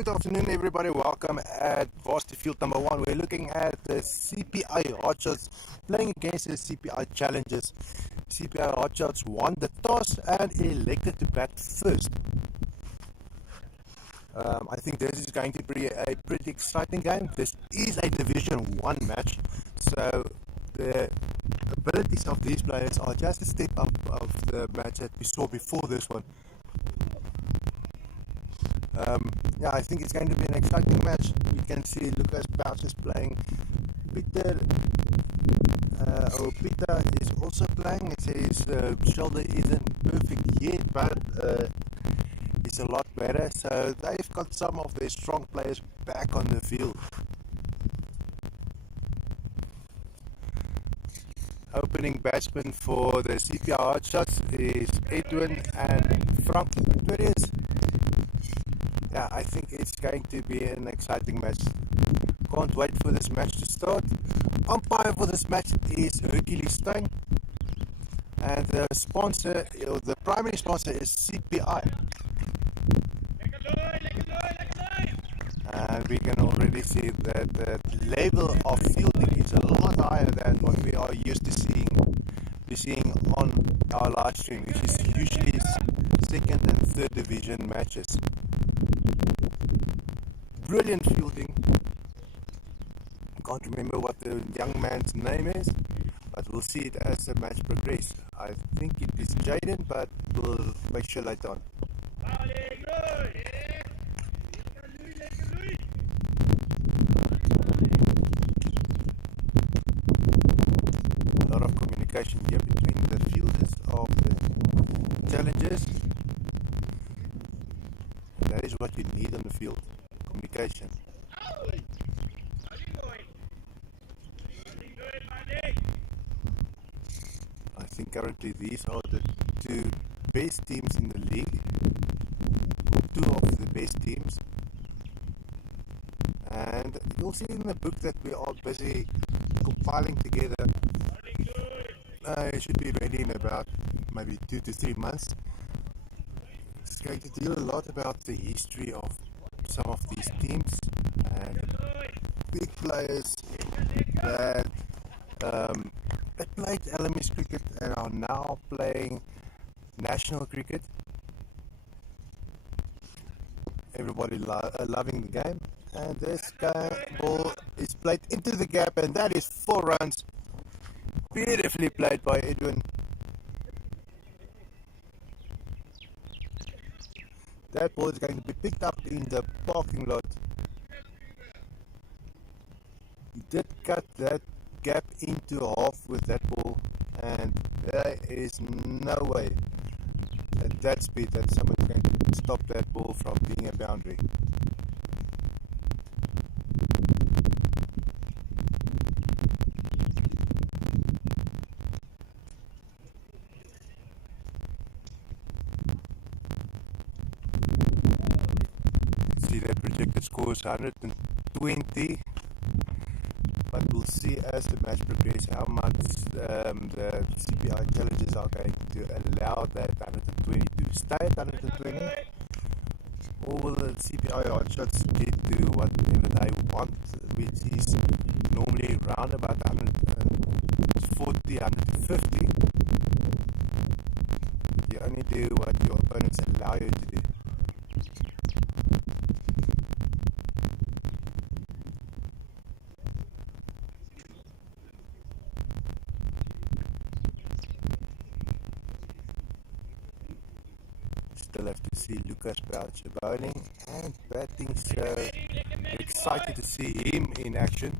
Good afternoon, everybody. Welcome at Varsity Field number 1. We're looking at the CPI Hotshots playing against the CPI Challengers. CPI Hotshots won the toss and elected to bat first. I think this is going to be a pretty exciting game. This is a Division 1 match, so the abilities of these players are just a step up of the match that we saw before this one. Yeah, I think it's going to be an exciting match. We can see Lucas Pouch is playing. Peter is also playing. His shoulder isn't perfect yet, but he's a lot better. So they've got some of their strong players back on the field. Opening batsman for the CPI Hotshots is Edwin and Frank. Yeah, I think it's going to be an exciting match. Can't wait for this match to start. Umpire for this match is Hercules Stein, and the sponsor, the primary sponsor, is CPI. And we can already see that the level of fielding is a lot higher than what we are used to seeing on our live stream, which is usually second and third division matches. Brilliant fielding. Can't remember what the young man's name is, but we'll see it as the match progresses. I think it is Jaden, but we'll make sure later on. A lot of communication here between the fielders of the Challengers. That is what you need on the field. Communication. I think currently these are the two best teams in the league, or two of the best teams. And you'll see in the book that we are busy compiling together. It should be ready in about maybe 2 to 3 months. It's going to deal a lot about the history of some of these teams and big players that played LMS cricket and are now playing national cricket. Everybody loving the game, and this ball is played into the gap, and that is 4 runs. Beautifully played by Edwin. That ball is going to be picked up in the parking lot. He did cut that gap into half with that ball, and there is no way at that speed that someone's going to stop that ball from being a boundary. See, that projected score is 120, but we'll see as the match progresses how much the CPI Challengers are going to allow that 120 to stay at 120, or will the CPI Hotshots get to whatever they want, which is normally around about 140, 150, but you only do what your opponents allow you to do. Still have to see Lucas Pouch bowling and batting, so excited to see him in action.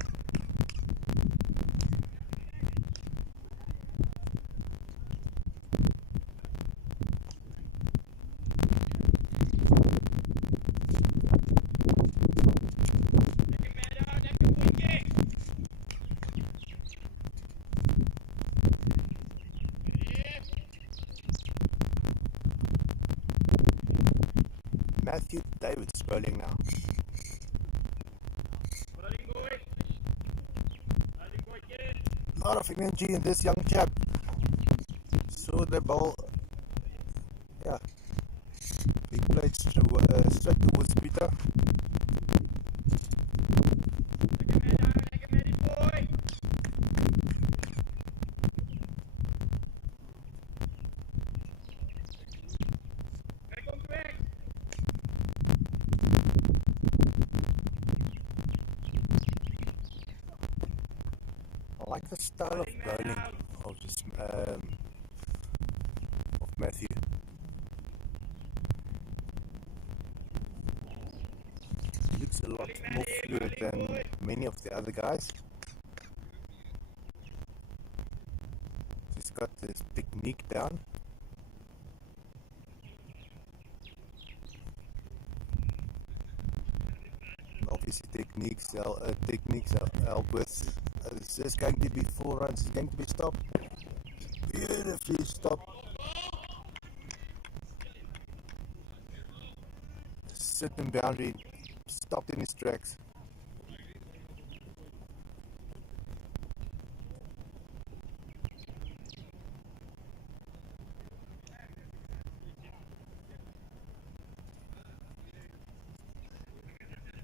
Matthew David's bowling now. A lot of energy in this young chap. So the ball, yeah, he played straight towards Peter. I like the style of bowling of Matthew. He looks a lot more fluid than many of the other guys. He's got his technique down. Obviously techniques help with. This is going to be 4 runs. It's going to be stopped. Beautifully stopped. Certain boundary stopped in his tracks.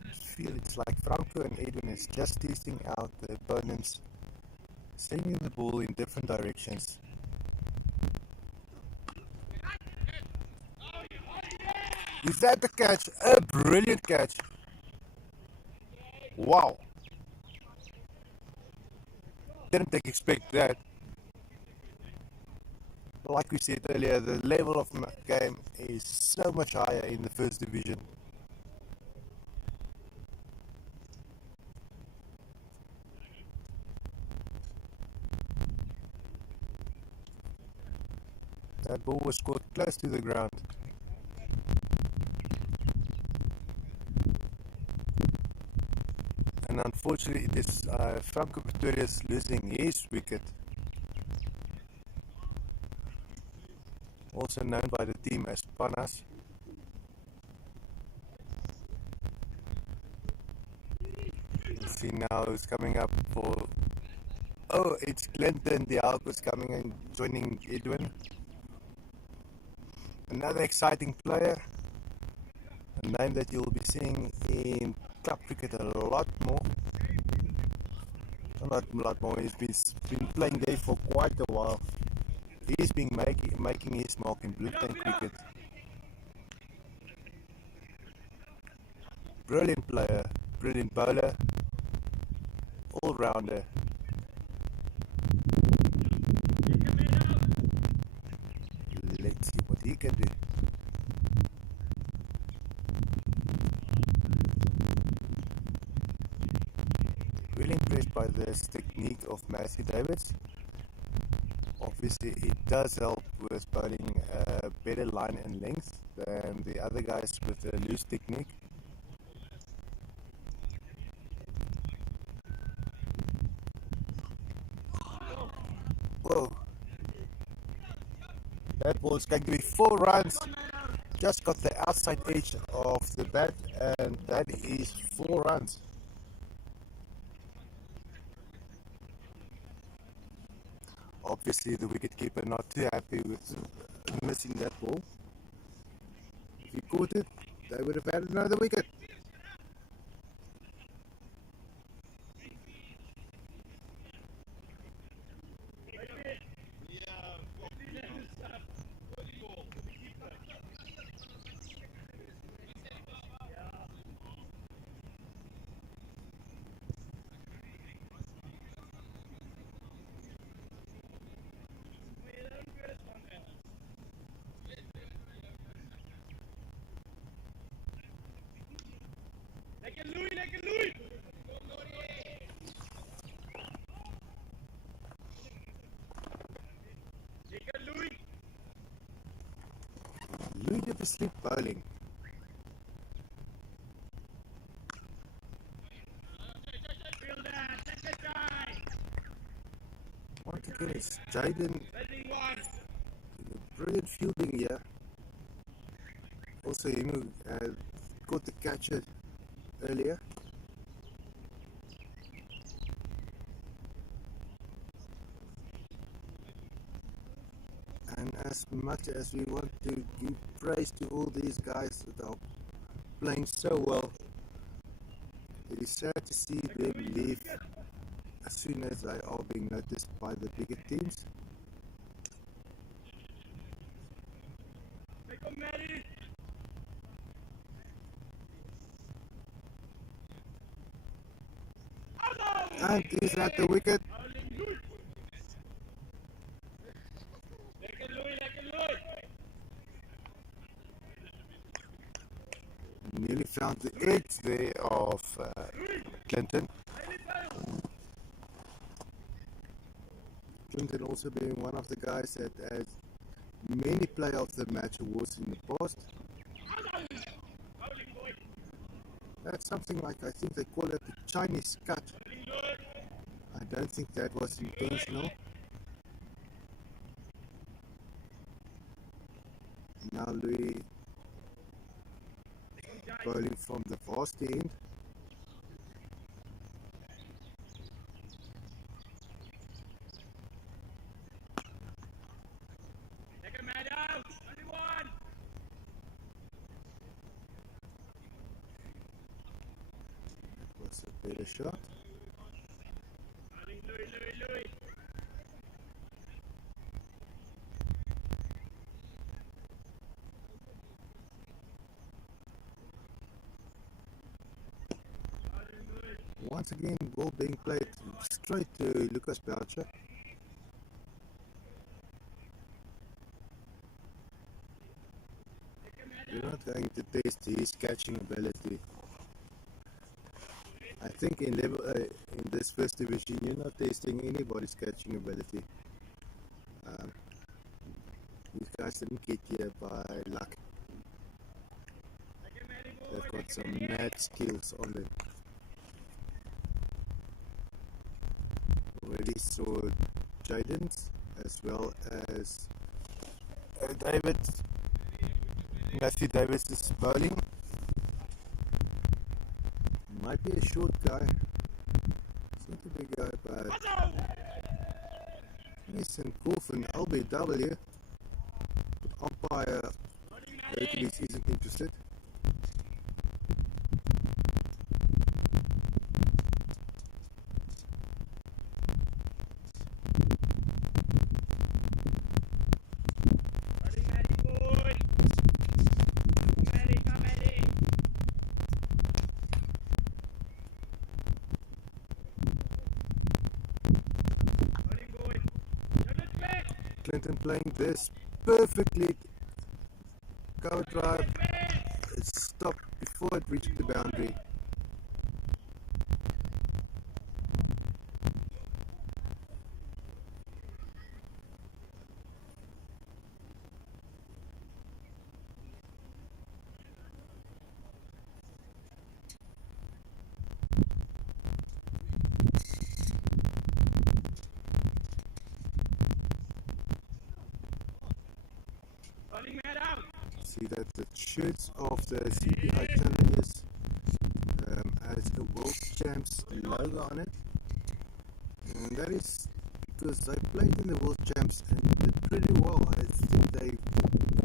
I feel it's like Franco and Edwin is just testing out the opponents, sending the ball in different directions. Is that the catch? A brilliant catch. Wow. Didn't expect that. Like we said earlier, the level of the game is so much higher in the first division. That ball was scored close to the ground. And unfortunately, this Franco Pretorius losing his wicket. Also known by the team as Panas. You see now who's coming up for... Oh, it's Clinton the Alp who's coming and joining Edwin. Another exciting player. A name that you'll be seeing in club cricket a lot more. Not a lot more, he's been playing there for quite a while. He's been making his mark in Bloemfontein cricket. Brilliant player, brilliant bowler, all-rounder. Let's see what he can do. Really impressed by this technique of Matthew Davids. Obviously, it does help with bowling a better line and length than the other guys with a loose technique. Whoa! That ball is going to be 4 runs. Just got the outside edge of the bat, and that is 4 runs. Obviously, the wicketkeeper not too happy with missing that ball. If he caught it, they would have had another wicket. Louis never sleep bowling. Once again, it's Jaden. Brilliant fielding here. Also, him who caught the catcher earlier. And as much as we want to give praise to all these guys that are playing so well, it is sad to see them leave as soon as they are being noticed by the bigger teams. And is that the wicket? around the edge there of Clinton. Clinton also being one of the guys that has many player of the match awards in the past. That's something like, I think they call it the Chinese cut. I don't think that was intentional. Now Louis bowling from the vast end. Was a better shot. Once again, ball being played straight to Lucas Boucher. You're not going to test his catching ability. I think in this first division, you're not testing anybody's catching ability. These guys didn't get here by luck. They've got some mad skills on them. Already saw Jaden's as well as Matthew Davis is bowling. Might be a short guy. It's not a big guy, but nice and cool for an LBW. Umpire Hercules isn't interested. Clinton playing this perfectly. Cover drive. It stopped before it reached the boundary. See that the shirts of the CPI challenges has a World Champs logo on it, and that is because they played in the World Champs and did pretty well. I think they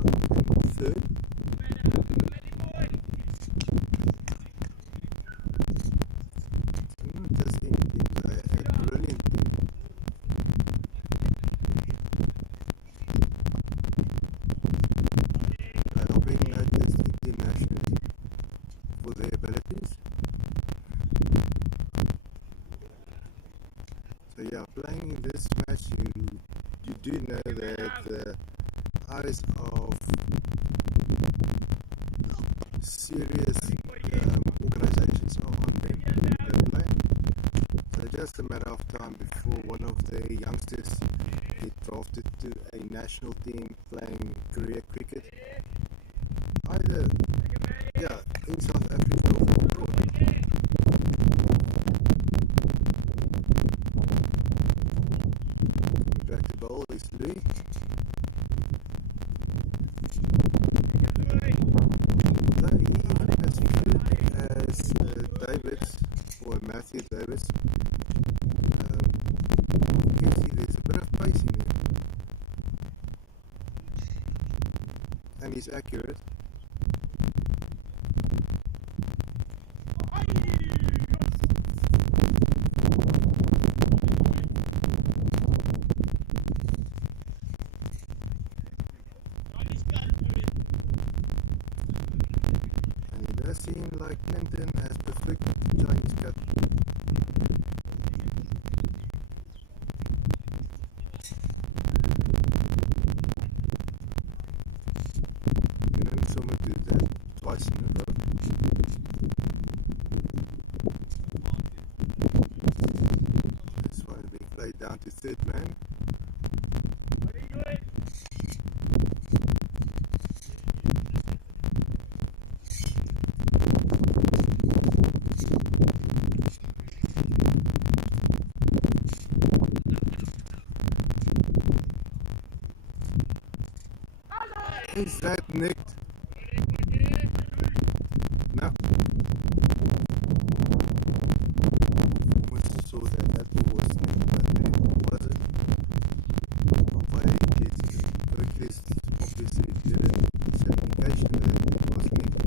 got third. So not just any team, they had a brilliant team. They are being noticed internationally for their abilities. So yeah, playing in this match, you do know that the eyes of serious organizations are on them to play. So just a matter of time before one of the youngsters get drafted to a national team playing career cricket, either in South Africa or abroad. Back to bowl is Louis. Although he even as good as Davis or Matthew Davis, you can see there's a bit of pace in him, and he's accurate. It does seem like Clinton has perfected the Chinese cut. You know, someone do that twice in a row. to third man. Is that nicked? No. Almost saw that ball was nicked, but it wasn't. Hercules obviously didn't show indication that it was nicked.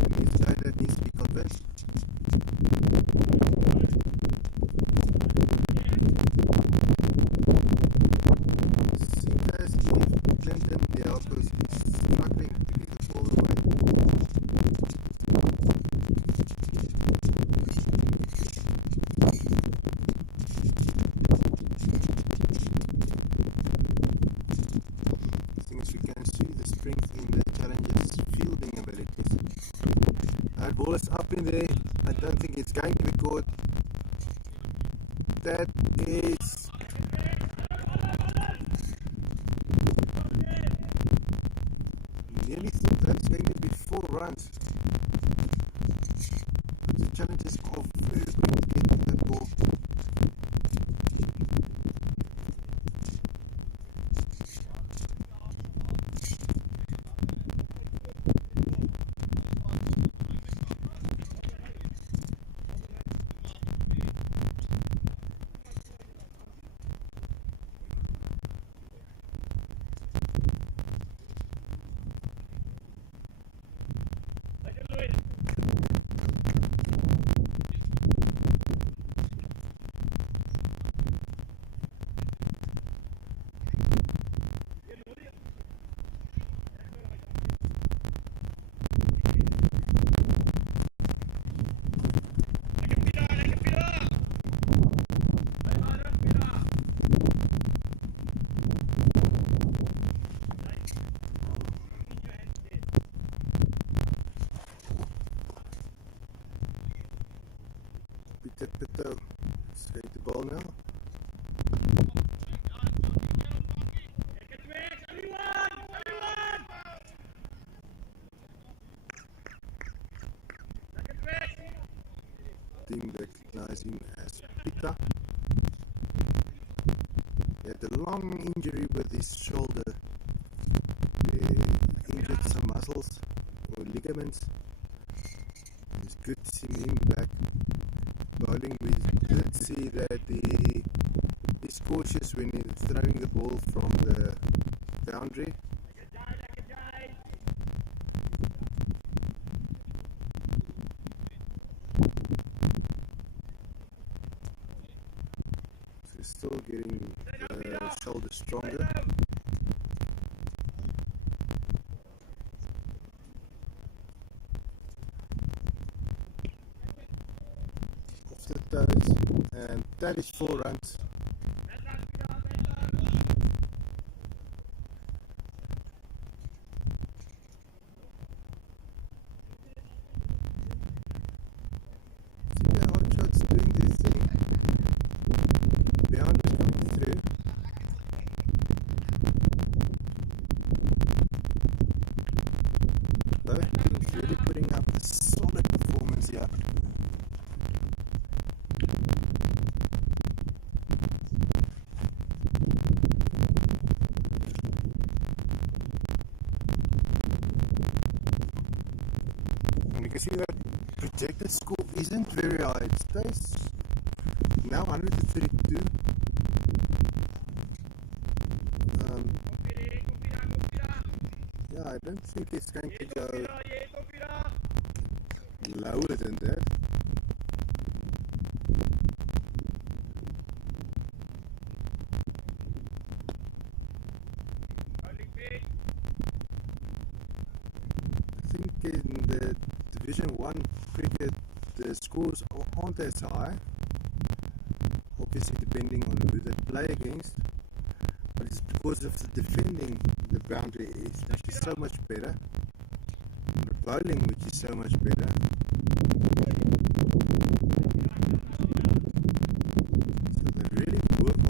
And this guy that needs to be convinced. Seems as if Clinton Dialcos is struggling to get the ball away. As we can see the strength in the challenger's fielding abilities. That ball is up in there. I don't think it's going to be caught. That is nearly thought that's going to be 4 runs. But the challengers are very quick to get to that ball. Peter, straight the ball now. Team recognized him as Peter. He had a long injury with his shoulder. He injured some muscles or ligaments. It's good to see him back bowling. We did see that he's cautious when he's throwing the ball from the boundary. So he's still getting the shoulder stronger. Off the toes, and that is 4 runs. Doing this thing. Behind is coming through. Both teams really putting up a solid performance here. And you can see that projected score isn't very high. It stays now 132. Yeah, I don't think it's going to go lower than that. I think in the Division 1 cricket, the scores aren't as high, obviously depending on who they play against, but it's because of the defending the boundary is, which is so much better, and the bowling, which is so much better. So they really work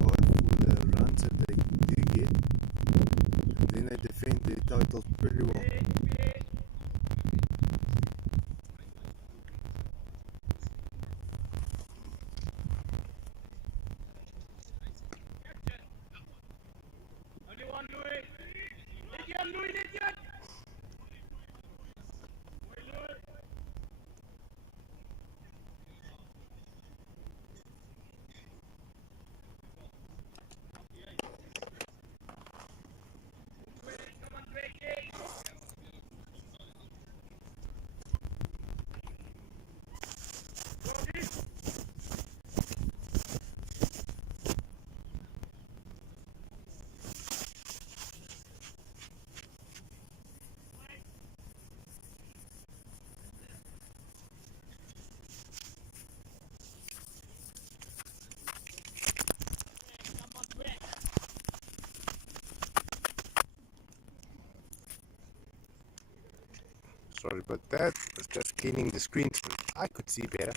Sorry about that. I was just cleaning the screen so I could see better.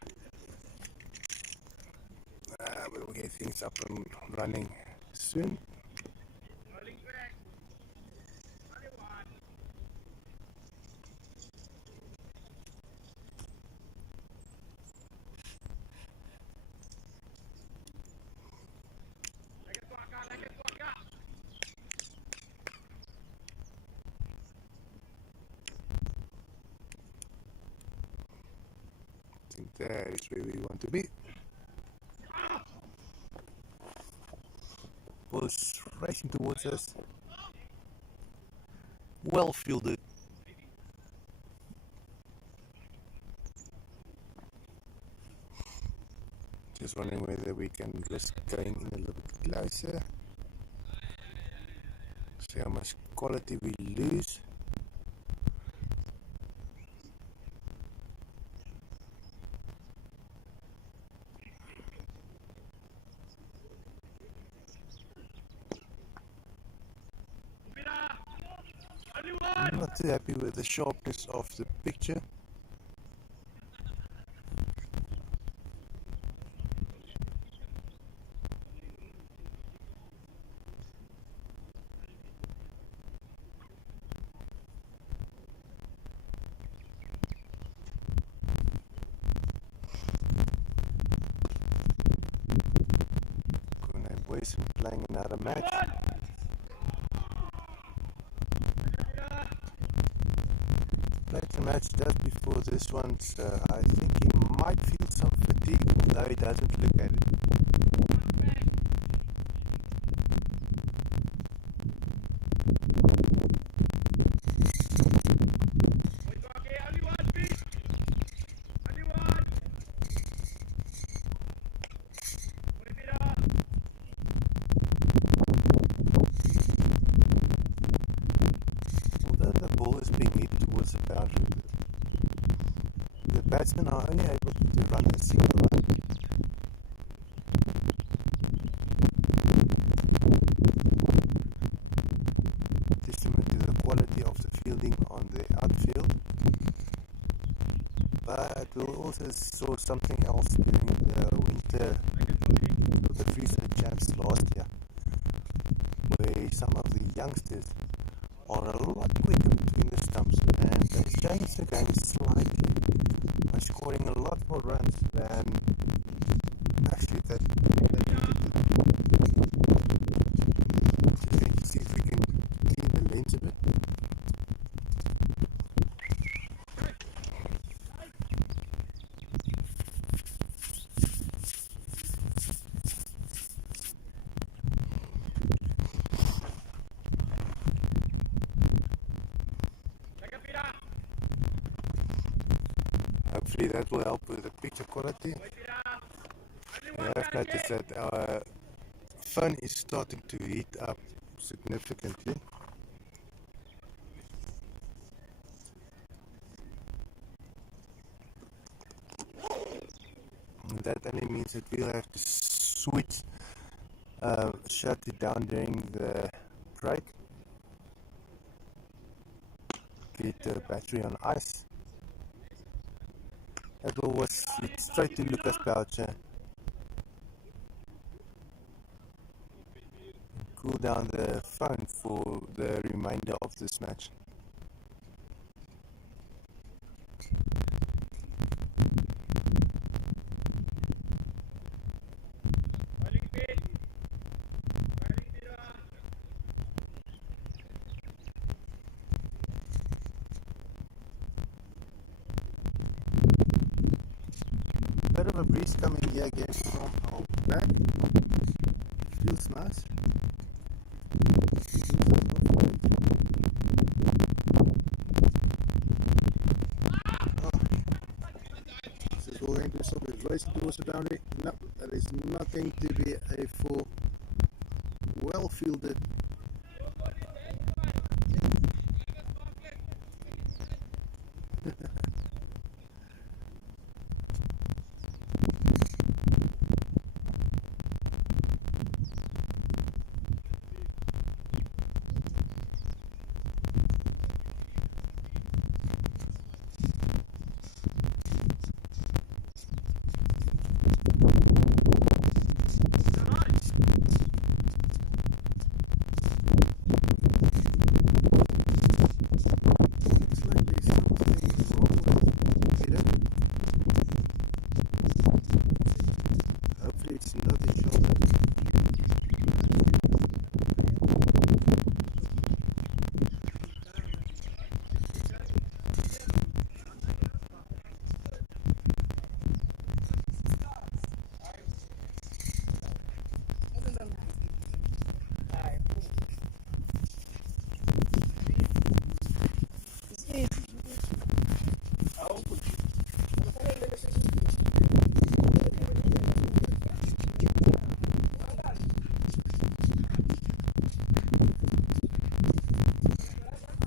We'll get things up and running soon. I think that is where we want to be. Ball is racing towards us. Well fielded. Just wondering whether we can risk going in a little bit closer. See how much quality we lose. I'm not too happy with the sharpness of the picture. Good boys, playing another match. Played the match just before this one, so I think he might feel some fatigue, although he doesn't look at it. Although the ball is being hit towards the boundary, the batsmen are only able to run a single run. Testament to the quality of the fielding on the outfield. But we'll also saw something else during the winter, the freezer champs last year, where some of the youngsters are a lot quicker between the stumps, and they changed the game slightly by scoring a lot more runs than actually that Let's see if we can clean the lens a bit. Hopefully that will help with the picture quality. I've noticed that our phone is starting to heat up significantly. And that only means that we'll have to switch, shut it down during the break. Get the battery on ice. That was straight to Lucas Boucher. Cool down the phone for the remainder of this match. Bit of a breeze coming here again from our back. Feels nice. This is all going to stop it racing towards the boundary. No, that is not going to be a full, well fielded. it's not a shoulder.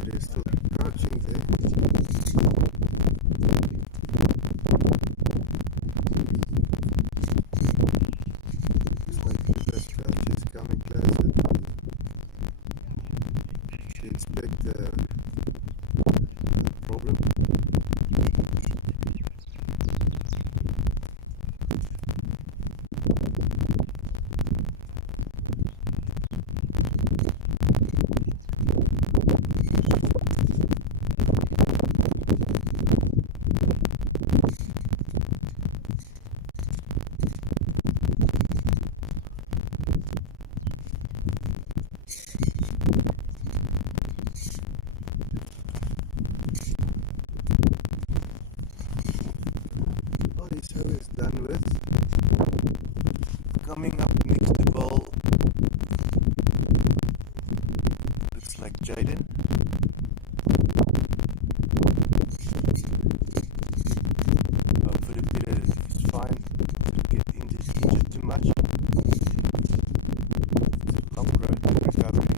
It is still crouching there. Looks like the first crouch is coming closer to inspect the problem. Body show is done with. Coming up next to bowl looks like Jaden. Hopefully Peter is fine. Didn't get injured too much. Long road to recovery.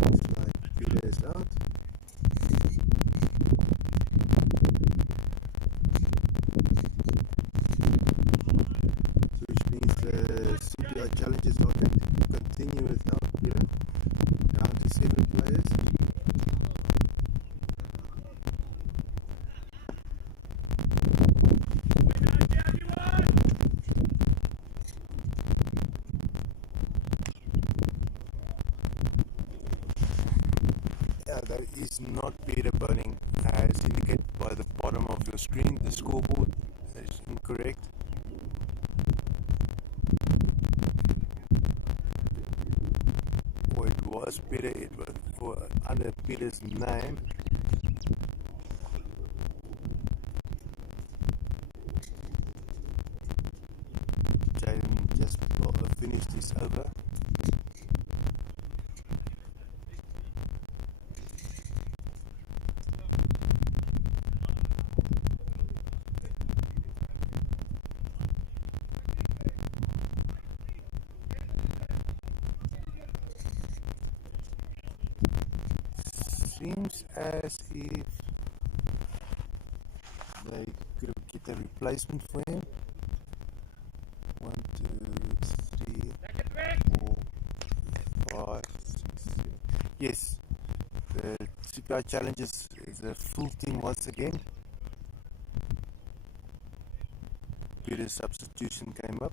Looks like Peter is out. So which means the CPI challenges are going to continue without Peter. Down to 7 players. Yeah, that is not Peter bowling as indicated by the bottom of your screen. The scoreboard is incorrect. Or it was Peter, it was for under Peter's name. Jaden just finished his over. Seems as if they could get a replacement for him. 1, 2, 3, 4, 5, 6, 7. Yes, the CPI challenges is a full team once again. Peter's substitution came up.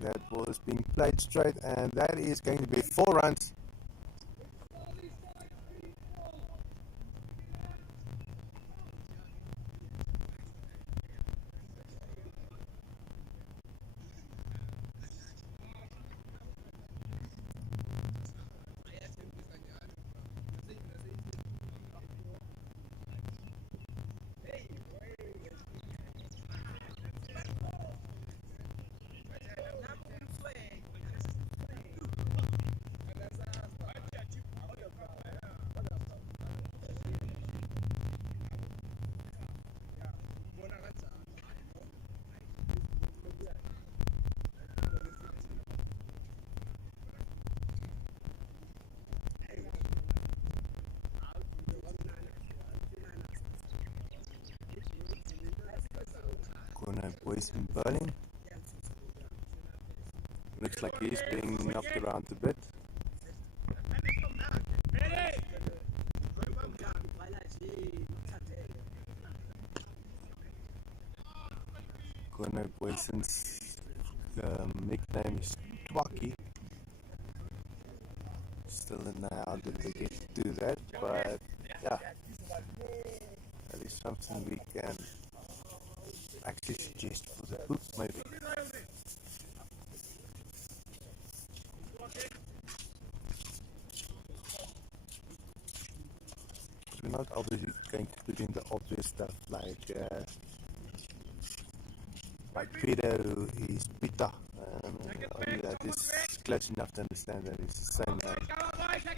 That ball is being played straight, and that is going to be 4 runs. Corner boys in bowling. Looks like he's being knocked around a bit. Corner Boyson's nickname is Twacky. Still don't know how did they get to do that, but yeah, that is something we can actually suggest for the book maybe. We're not obviously going to put in the obvious stuff like Peter, who is Pita. Only that is close enough to understand that it's the same name.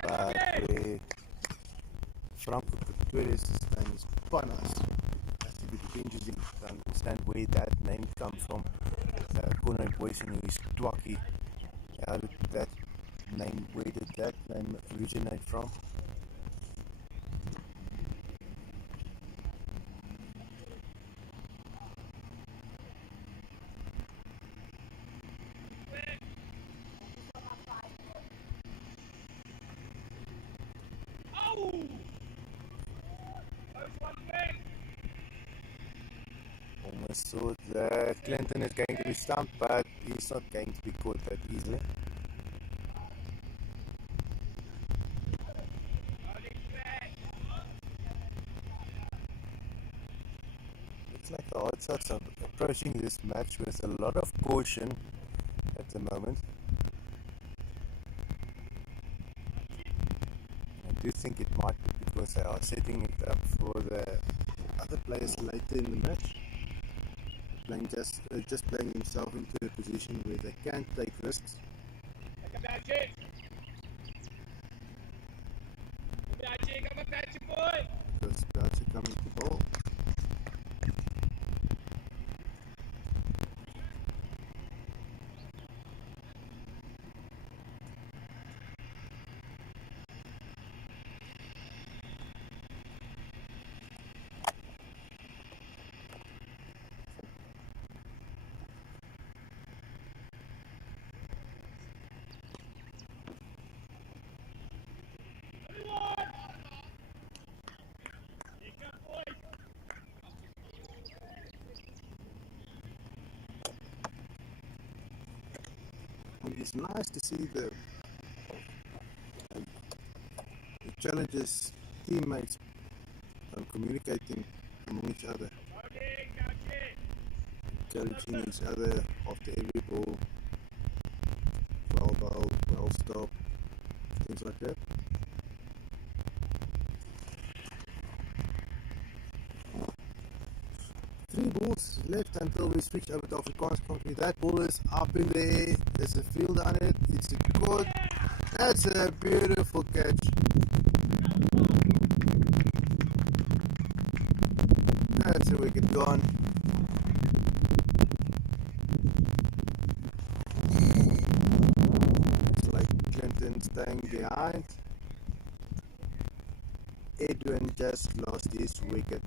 But where Franco Pretorius' name is Panas, that's a bit interesting to understand where that name comes from. Corner Boyson, who is Twaki. How did that name, where did that name originate from? Almost thought that Clinton is going to be stumped, but he's not going to be caught that easily. Looks like the odds are approaching this match with a lot of caution at the moment. I do think it might be because they are setting it up for the other players later in the match. Playing just playing himself into a position where they can take risks. Because Belcher coming to ball. It's nice to see the challenges teammates communicating among each other, encouraging each other after every ball, well stop, things like that. Three balls left until we switch over to Afrikaans company. That ball is up in the air. There's a field on it. It's a good. That's a beautiful catch. That's a wicket gone. It's like Clinton staying behind. Edwin just lost his wicket.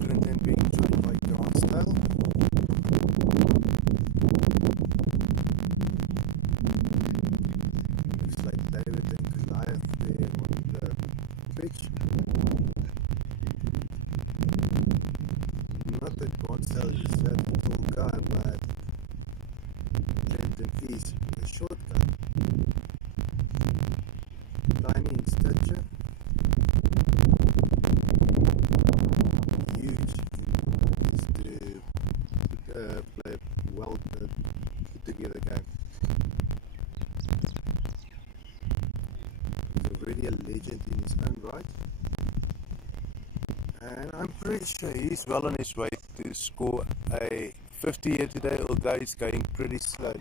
Clinton being joined by Grantstyle. Looks like David and Goliath there on the pitch. Not that Grantstyle is that tall guy, but Clinton is a short guy. Tiny in stature. Huge to play well put together game. He's already a legend in his own right, and I'm pretty sure he's well on his way to score a 50 here today, although he's going pretty slow.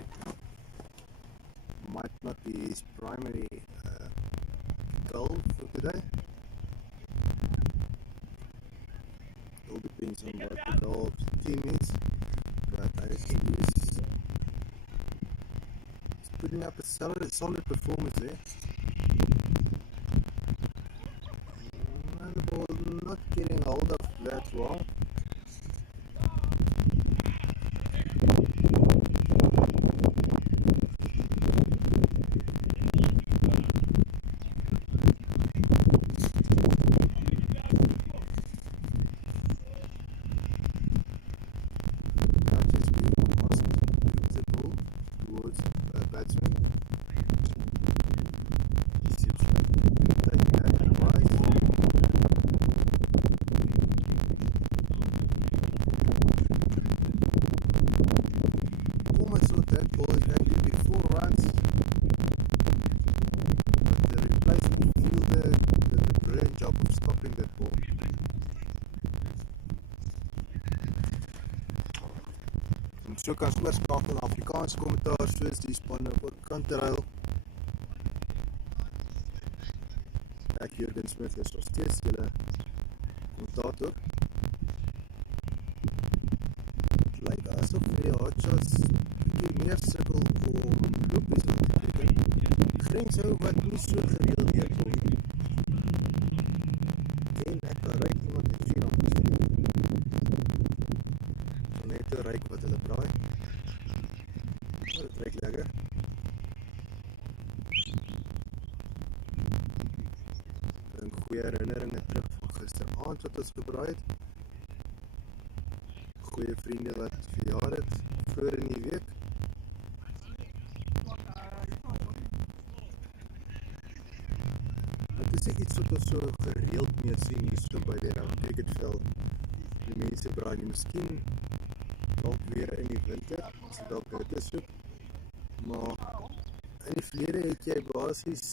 Might not be his primary goal for today. It all depends on what the goal of the team is, but I think he's putting up a solid performance there. And the ball not getting hold of that well. Not just being asked to use the ball towards a batsman. Seems like he didn't take that advice. Almost thought that ball is going to be 4 runs, but the replacement fielder did a brilliant job of stopping that ball. En so kan ons oorskakel na Afrikaanse kommentaar soos die spanne ook kan terwyl ek Jurgen Smith is nog steeds julle kommentator. Het lyk asof die hotshots bietjie meer sukkel om lopies op te teken. Grenshou wat nie so gereeld deurkom nie. En ek bereik iemand met 4 ampers vir. Net te ryk wat hulle braai. Dit lyk lekker. Dink goeie herinneringe terug van gisteraand wat ons gebraai het. Goeie vriende wat verjaar het vroeër in die week. Dit is iets wat ons so gereeld mee sien hier so by die cricketveld. Die mense braai nie miskien dalk weer in die winter, as jy dalk hitte soek. Maar in die verlede het jy basies,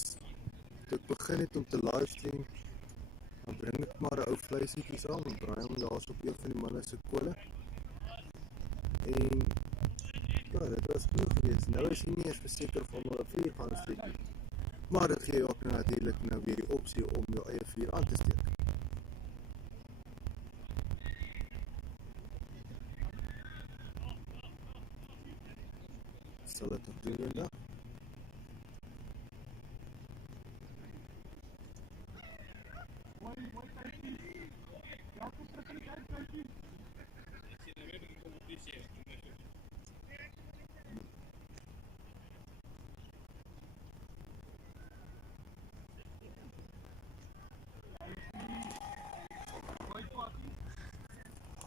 toe ek begin het om te livestream, dan bring ek maar 'n ou vleisiekie saam en braai hom daar op een van die manne se kole. En ja, dit was genoeg geweest. Nou is jy nie eens verseker of om 'n vuur gaan steek nie. Maar dit gee ook natuurlik nou weer die opsie om jou eie vuur aan te steek. Sal dit nog doen vandag?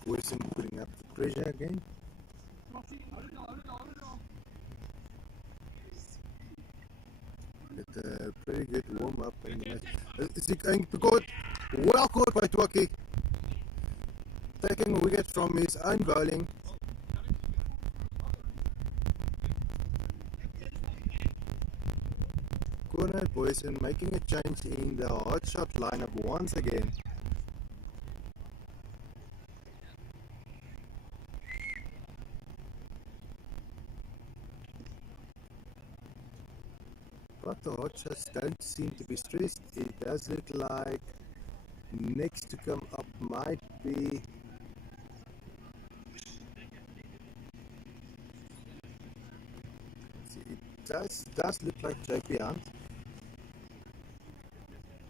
Wilson putting up the pressure again. With a pretty good warm up in the match. Is he going to go? Well caught by Twaki. Taking a wicket from his own bowling. Corner Boyson making a change in the hot shot lineup once again. But the hot shots don't seem to be stressed. It does look like next to come up might be it does look like JP Hunt,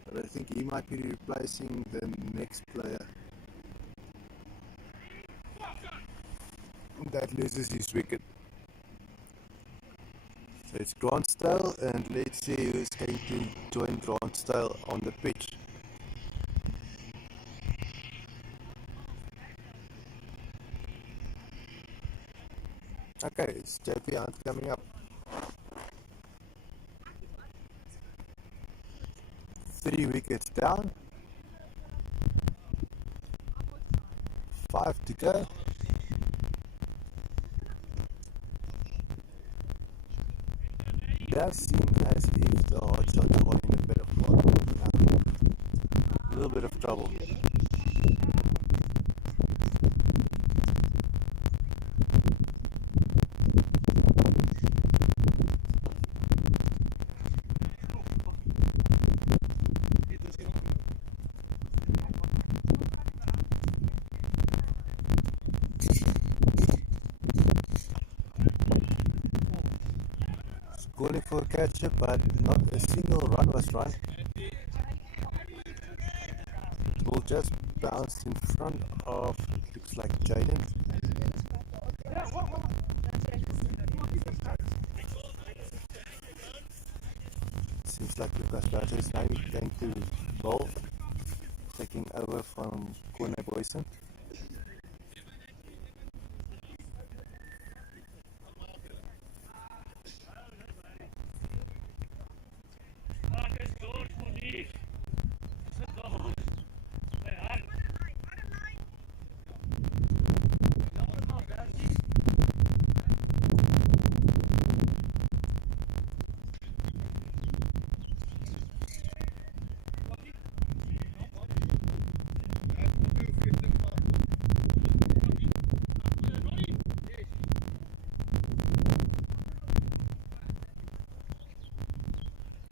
but I think he might be replacing the next player that loses his wicket. So it's Grantstyle, and let's see who's going to join Grantstyle on the pitch. Okay, it's JP Hunt coming up. 3 wickets down. 5 to go. It does seem as if the hot shots are in a bit of trouble now. A little bit of trouble. calling for a catch up, but not a single run was run. The ball just bounced in front of, it looks like Jaden. Seems like Lucas Berger is now going to bowl, taking over from Corner Boyson.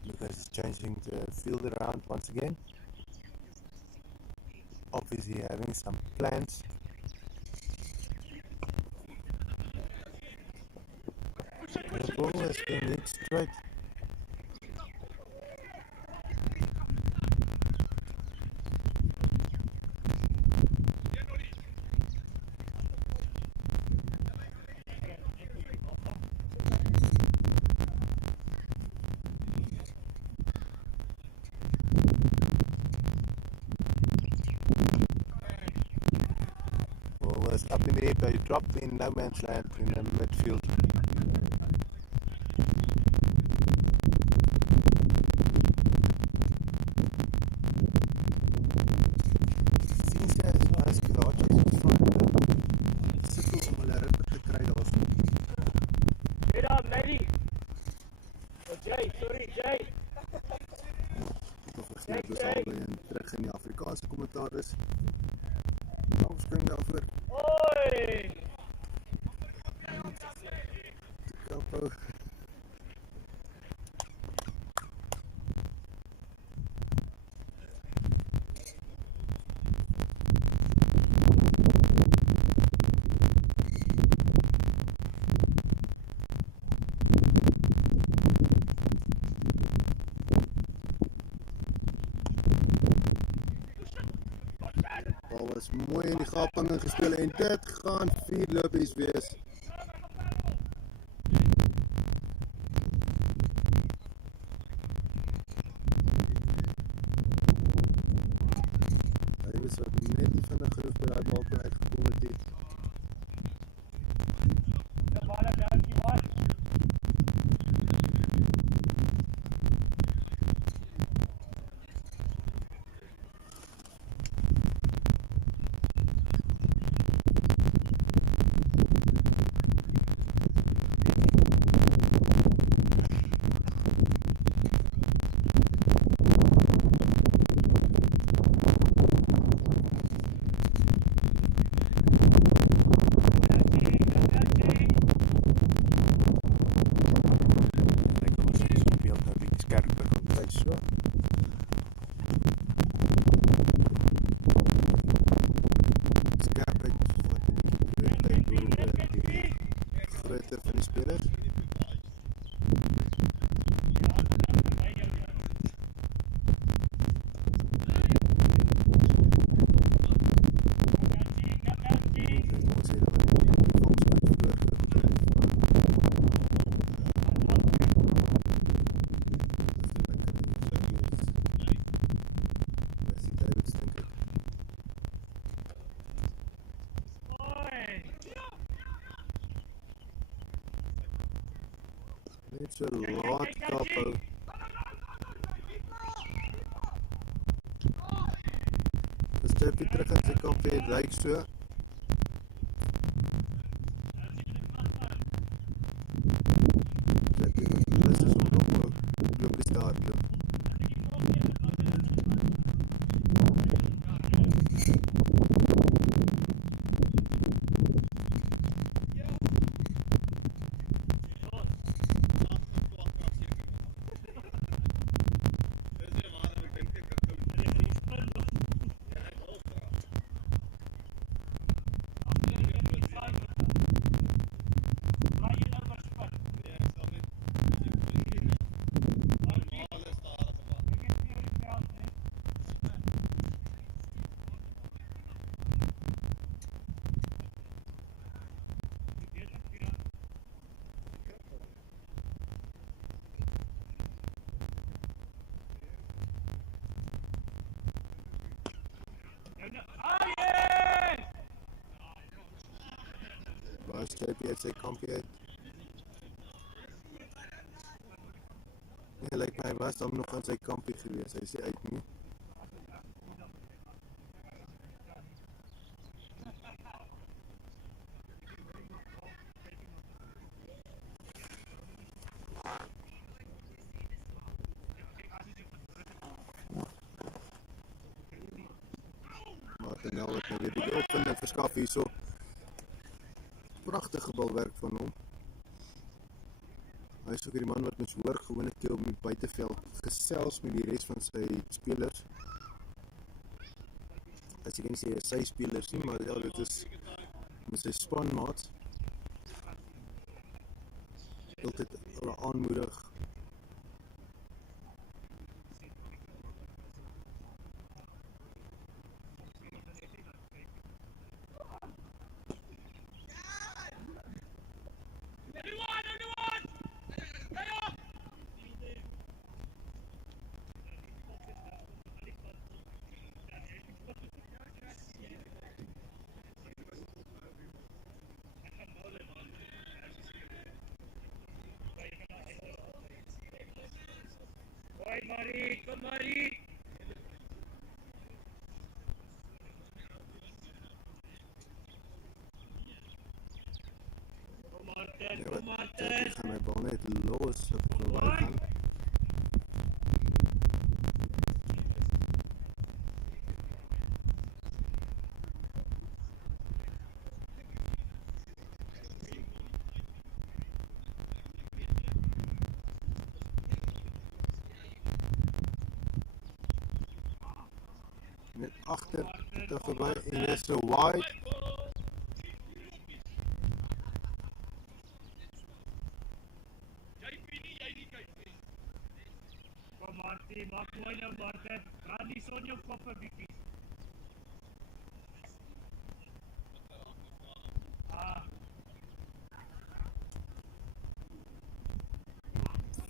Lucas is changing the field around once again. Obviously having some plans. The ball has been hit straight. Ball was up in the air, but it dropped in no man's land in the midfield. Sien as Karachi sukkel om hulle ritme te kry daarso. Get up, lady! Oh, Jay, sorry, Jay! Of ek net albei en terug in die Afrikaanse kommentaris. Opspring daarvoor. Oi! Kapo. Bal was mooi in die gaping gespeel en dit gaan 4 lopies wees. Hy was wat net nie vinnig genoeg by daai bal kon uitgekom het nie. Net so laat kaphou. Dis Jeffy terug in sy kamp en het lyk so. Jeffy is om nog die start loop. Arjen! Waar is JP uit sy kampie uit? Nee, lyk my, hy was dan nog in sy kampie gewees, hy is nie uit nie. Maar nou wat nou weer die opvinding verskaf hierso. Pragtige balwerk van hom. Hy is ook die man wat mens hoor gewone keer op die buiteveld gesels met die res van sy spelers. As jy kan nie sê sy spelers nie, maar ja, dit is met sy spanmaats. Altyd hulle aanmoedig. Hoi Marie, kom Marie! Kom Martin, kom Martin! Ek gaan my bal net los, dat ek wil gaan. Net agter, dit is verby en dis so wide. Kom Martin, maak mooi nou Martin, raad die son jou kop 'n bietjie.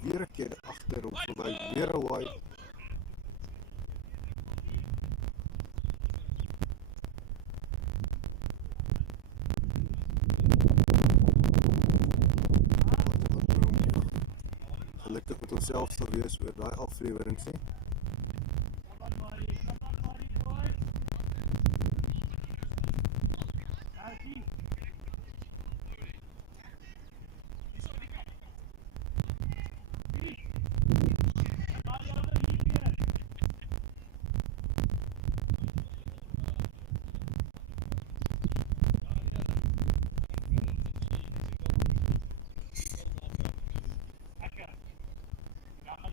Weer 'n keer agter op verby, weer 'n wide. Gelukkig met onsself sal wees oor daai aflewering sê.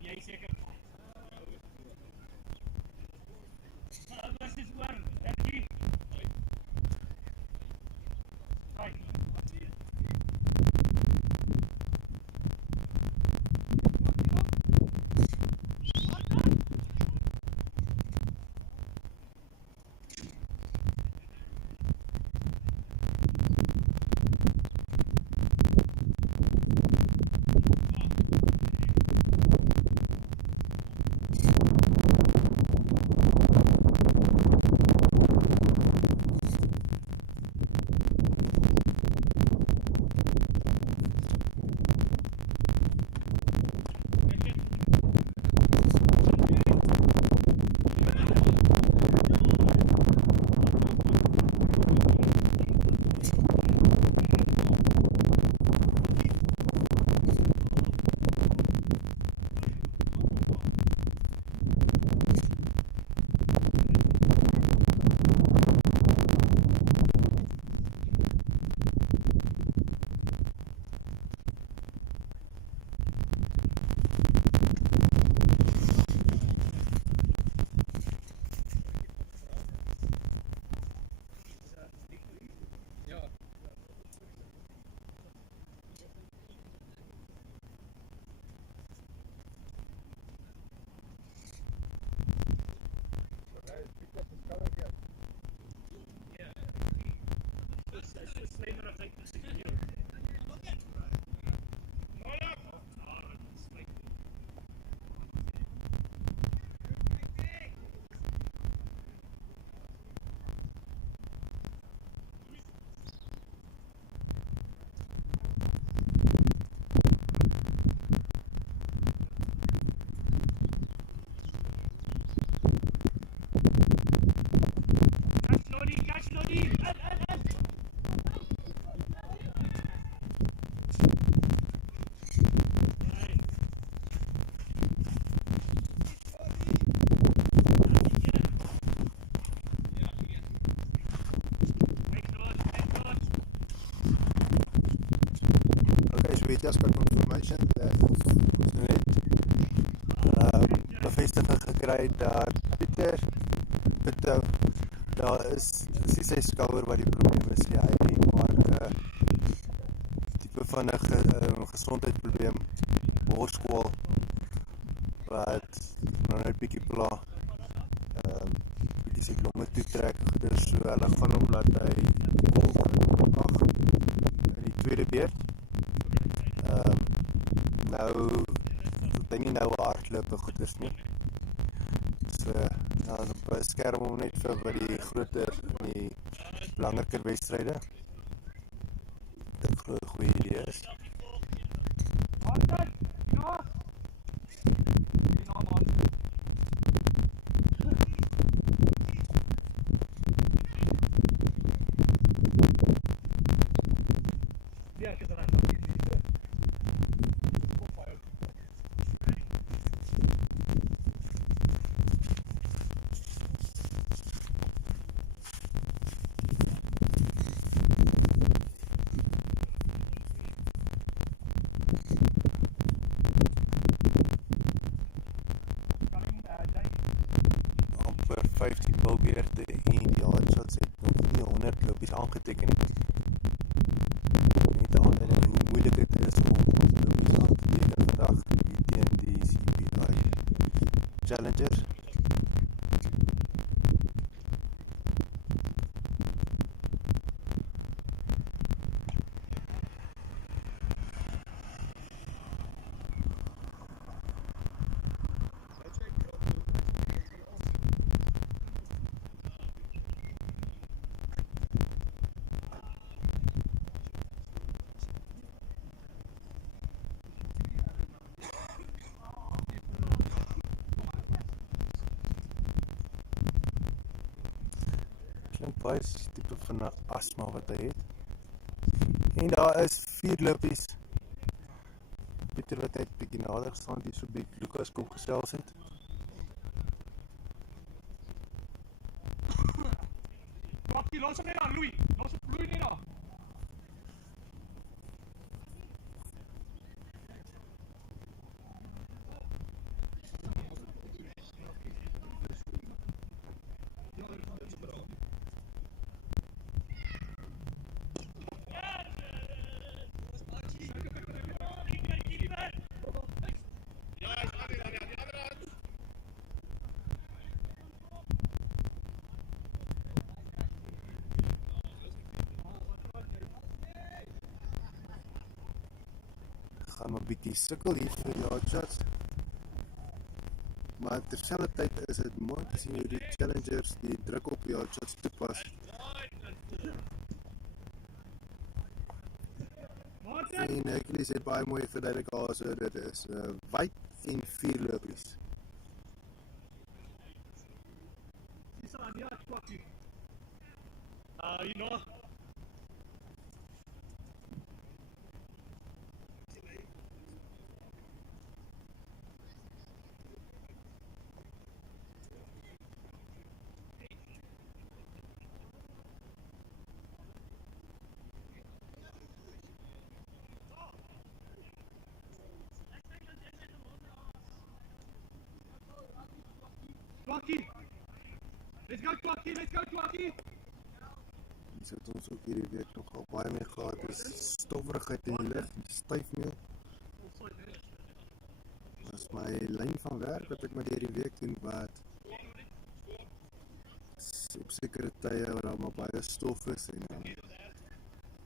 Jy seker. Wat is oor? Ergie. Hai. just got confirmation dat ons net bevestiging gekry dat Pieter daar is nie sy skouer wat die probleem is nie, hy maar tipe van 'n gesondheidsprobleem, borskwal wat nou net bietjie pla, bietjie sy longe toetrek, dus so hulle gaan hom laat hy ag in die tweede beurt. Nou het hy nie nou hardloop en goeders nie. So ja, ons beskerm hom net vir wat die groter en die belangriker wedstryde. Dit glo 'n goeie idee is. Amper 15 bilbeerte en die hardshots het nog nie 100 lopies aangeteken het. Net 'n ander ding hoe moeilik dit is om lopies aan te teken vandag hier teen die CPI Challengers. Klink baie tipe van 'n asma wat hy het. En daar is 4 lopies. Pieter wat hy bietjie nader staan, die so bietjie Lucas kom gesels het. Bakkie, los hom net aan, Louis. Los hom Louis net aan. Gaan maar bietjie sukkel hier vir die hotshots. Maar terselfdertyd is dit mooi te sien hoe die challengers die druk op die hotshots toepas. En ek het baie mooi verduidelik also dit is wyd en 4 lopies. Dis aan die Bakkie. You know. Bakkie. Let's go Bakkie, let's go Bakkie. Dis het ons ook hierdie week nogal baie mee gehad, is stofferigheid in die lug, styfmeel. Dit is my lyn van werk wat ek met hierdie week doen, wat op sekere tye waar daar maar baie stof is en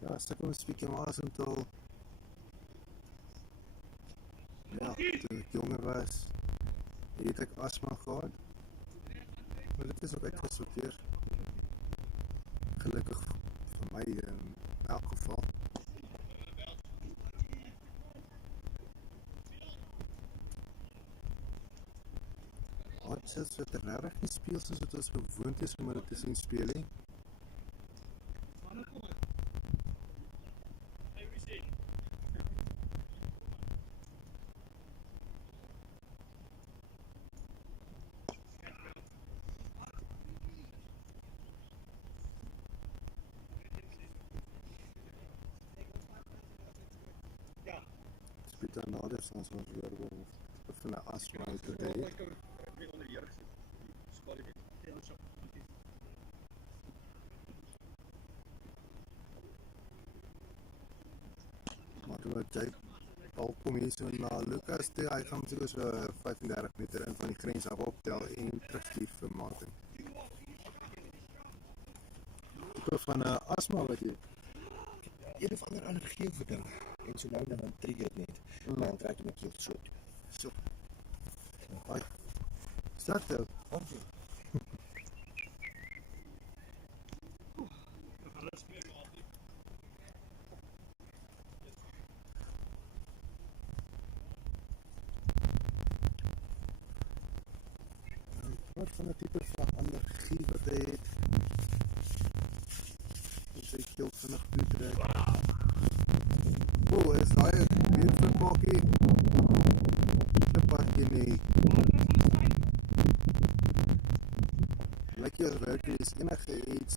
ja, as ek ons bietjie asem te haal. Ja, toe ek jonger was, het ek asma gehad. Maar dit is ook uitgesorteer. Gelukkig vir my in elk geval. Hotshots wat regtig nie speel soos wat ons gewoond is om dit te sien speel nie. nader staan soms weer van 'n asma uit te hê. Maar wat jy al kom hier so na Lucas toe, hy gaan seker so 35 meter in van die grens af optel en terugstuur vir mating. Tipe van 'n asma wat jy Een of ander allergie of ding. En so nou dan trigger het net. Maar dan trek jy my keel so. So. Ai. Start toe. Dankie. Wat van 'n tipe van allergie wat hy het? Sy keel vinnig bloed trek. Is daai weer vir pakkie? Die pakkie nie. Lyk jy as werker is enige iets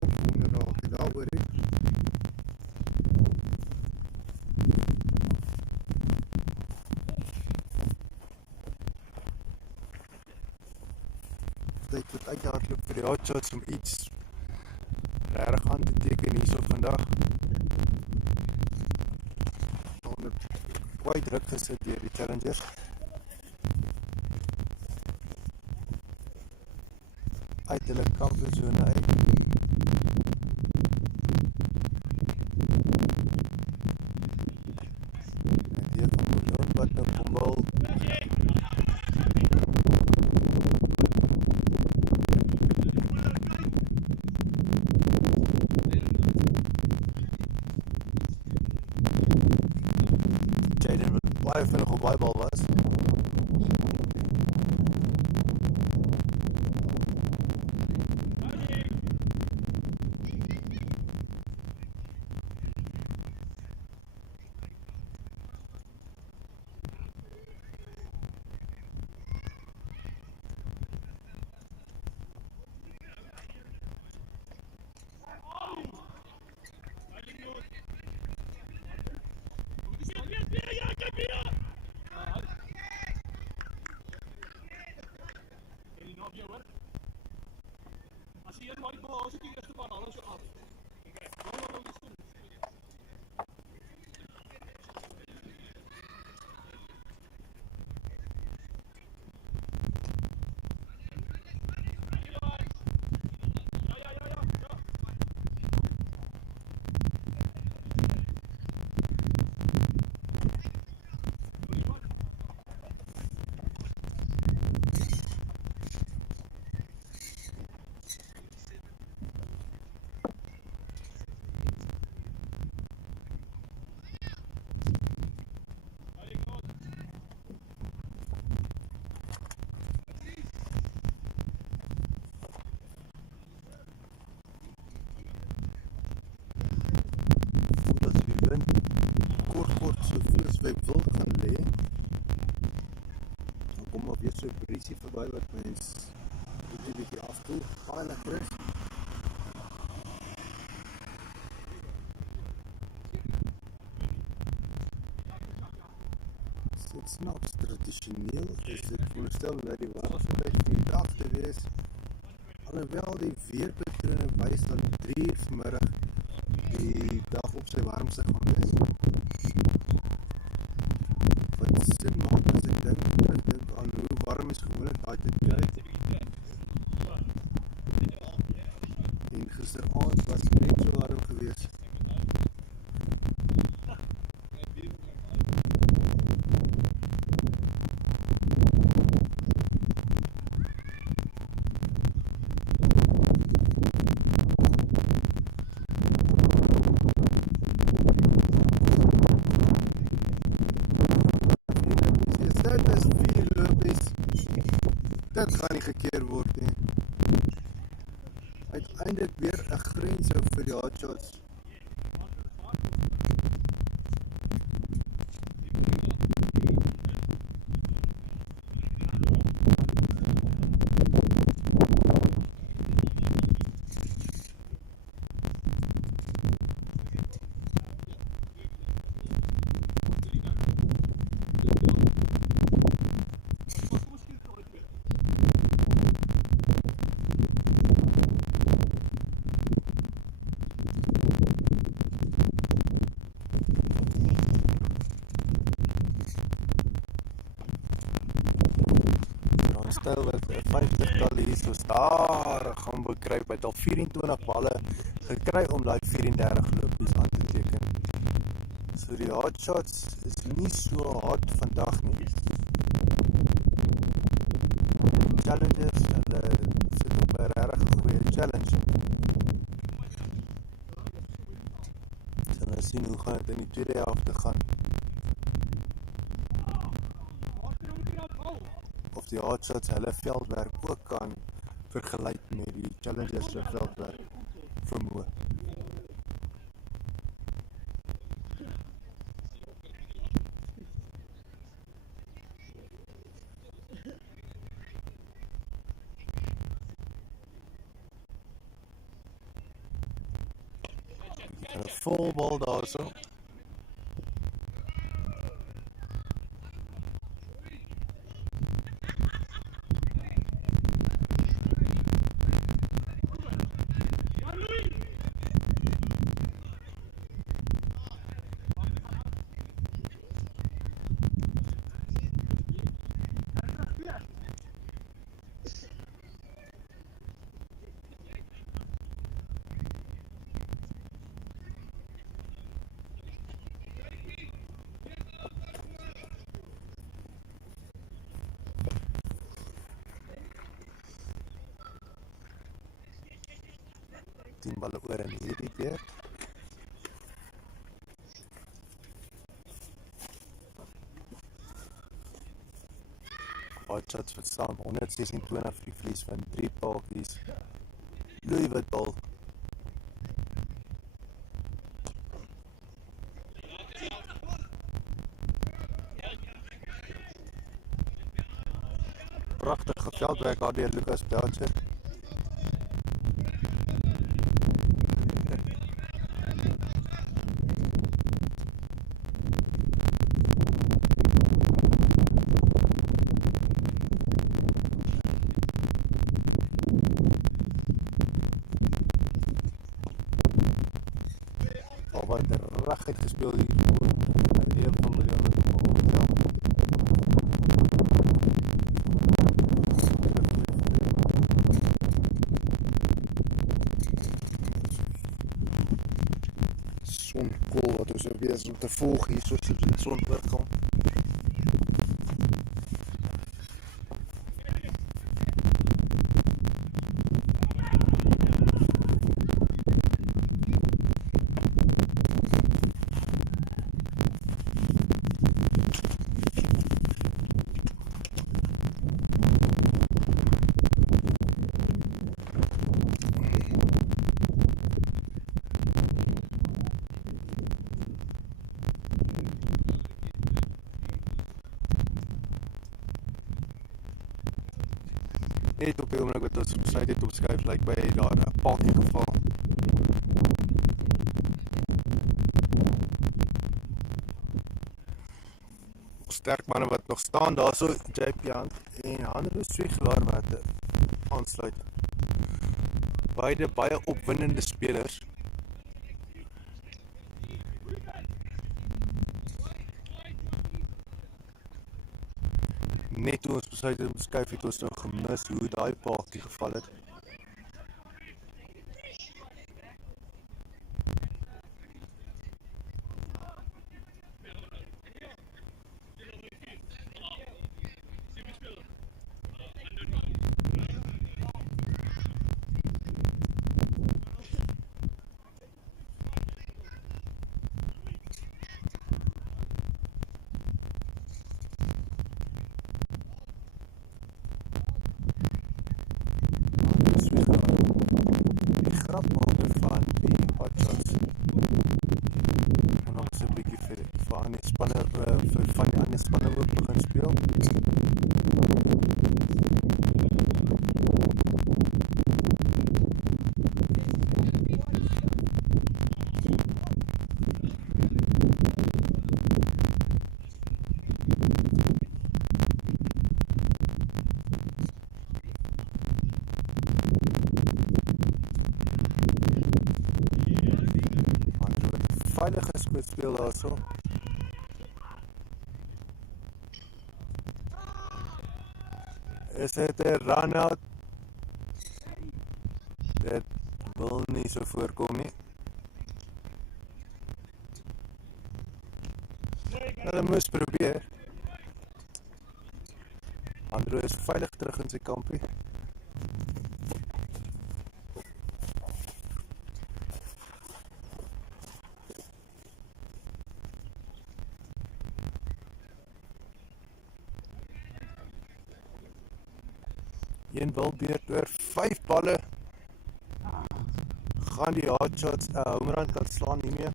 ook onderraak daaroor het? Tyd wat uithardloop vir die hotshots om iets regtig aan te teken hierso vandag. Onder baie druk gesit deur die challengers. Uit hulle comfortzone uit. En die van Bloemfontein wat nou kom bal. Jaden wat baie vinnig op baie bal was. Ek wil gaan lê. Dan kom maar weer so 'n briesie verby wat mens die bietjie afkoel. Baie lekker is. Dit snaps tradisioneel is dit voorstel dat die warmste tyd van die dag te wees. Alhoewel die weerpatrone wys dat 3 uur vanmiddag die dag op sy warmste gaan wees. Sin maak as ek dink aan hoe warm is gewoonlik daai tyd kry. En gisteraand was net so warm geweest. Dit gaan nie gekeer word nie. Uiteindelik weer 'n grens vir die hotshots. styl wat 'n 50-tal hier soos daar gaan bekry. Hy het al 24 balle gekry om daai 34 lopies aan te teken. So die hot shots is nie so hot vandag nie. Challenges, hulle sit op 'n regtig goeie challenge. So ons sien hoe gaan dit in die tweede helfte gaan. Of die hot shots hulle veldwerk ook kan vergelyk met die challenges se veldwerk vermoë. Een vol bal daar so. Tien balle oor in hierdie beurt. Hot shots verstaan 126 vir die verlies van 3 paaltjies. Louis Witbal. Pragtige veldwerk daar deur Lucas Belcher. Wat reg uitgespeel hier voor een van die jare hotel. Sonkool wat ons nou bezig om te volg hier soos die son oorkom. Net op die oomblik wat ons besluit het opskuif, lyk by daar 'n paaltjie geval. Sterk manne wat nog staan daar so, JP Hand en Hanro Swigelaar wat aansluit. Beide baie opwindende spelers. Net toe ons besluit het om te skuif het ons nou gemis hoe daai paaltjie geval het. Grapmaker van die hot shots. En ons 'n bietjie vir van die spanne vir van die ander spanne ook begin speel. Veilige skoot speel daar so. Is dit 'n run-out? Dit wil nie so voorkom nie. Hulle moes probeer. Andrew is veilig terug in sy kampie. Een balbeurt oor 5 balle. Gaan die hotshots home run kan slaan nie meer.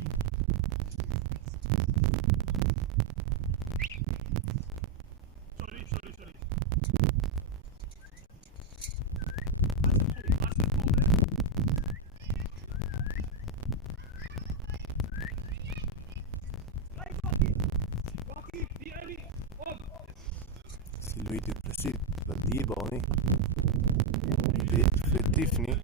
Louis du Plessis wil die bal nie. Definitief nie.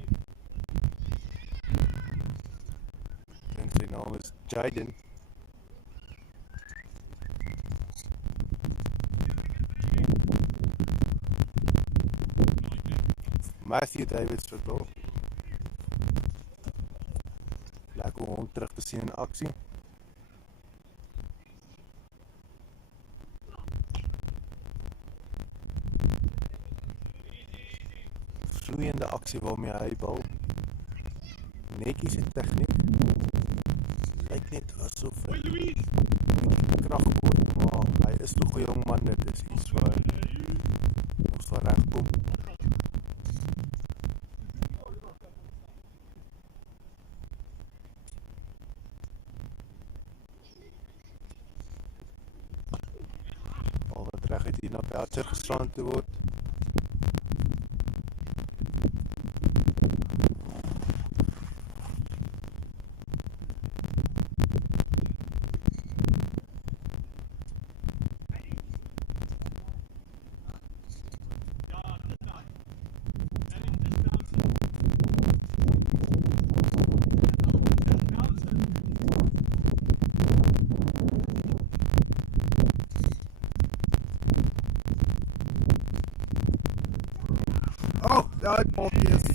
En sy naam is Jaden. Matthew Davids vir bal. Lekker om hom terug te sien in aksie. Vloeiende aksie waarmee hy bal. Netjies en tegniek. Lyk net asof hy krag word, maar hy is nog 'n jong man, dit is iets wat ons van reg kom. Al wat reg het hier na Belcher geslaan te word. Daai balkie is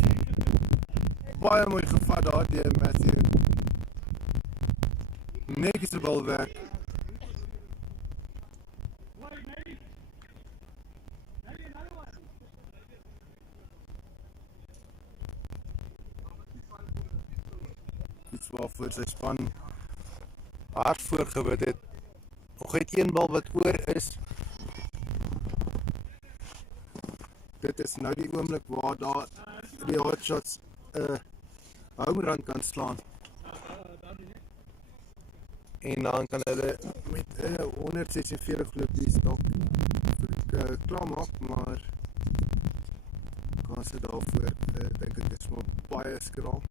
baie mooi gevat daar deur Matthew. Netjies die bal weg. Iets waarvoor sy span hard voorgebid het. Nog het een bal wat oor is. Dit is nou die oomblik waar daar die hotshots home run kan slaan. En dan kan hulle met 146 lopies dalk klaar maak, maar kanse daarvoor dink ek is maar baie skraal.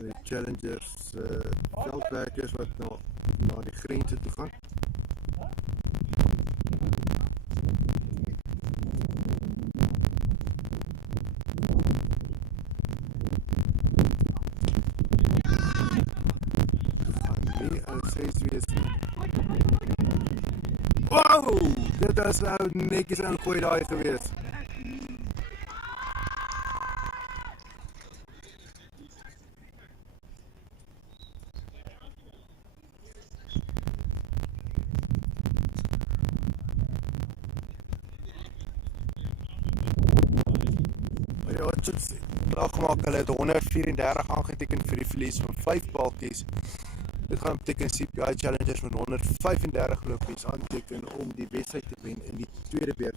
Die challengers veldwerkers wat na die grense toe gaan. Gaan nie ou 6 wees nie. Wow! Dit is nou netjies ingooi daai gewees. Klaar gemaak, hulle het 134 aangeteken vir die verlies van 5 balkies. Dit gaan beteken CPI Challengers met 135 lopies aanteken om die wedstryd te wen in die tweede beurt.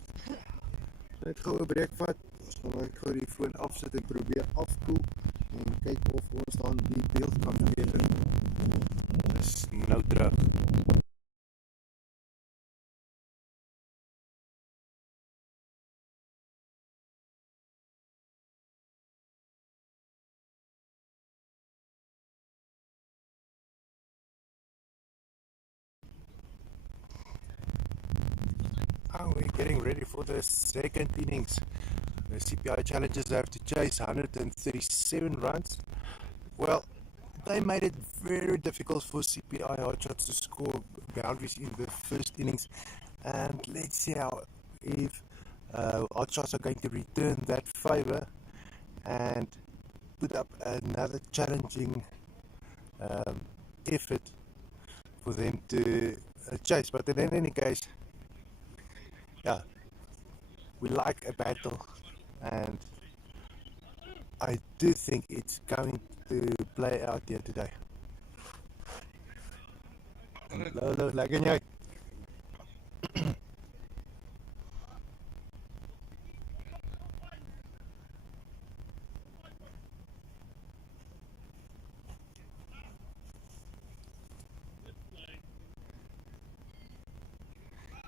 Net gou 'n breek vat, ons gaan net gou die foon afsit en probeer afkoel en kyk of ons dan die beeld kan verbeter. Dis nou terug. We're getting ready for the second innings. The CPI Challengers have to chase 137 runs. Well, they made it very difficult for CPI Hotshots to score boundaries in the first innings, and let's see how if Hotshots are going to return that favour and put up another challenging effort for them to chase. But in any case, yeah, we like a battle, and I do think it's going to play out here today. Lolo, lekker jy.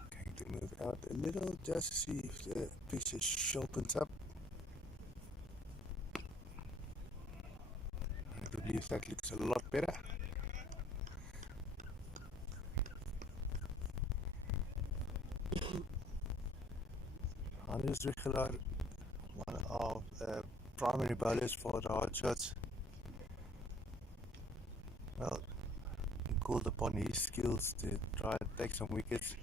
Going to move out a little just to see if the picture sharpens up. I believe that looks a lot better. Anders Wichelaar, one of the primary bowlers for the Hotshots. Well, he called upon his skills to try and take some wickets.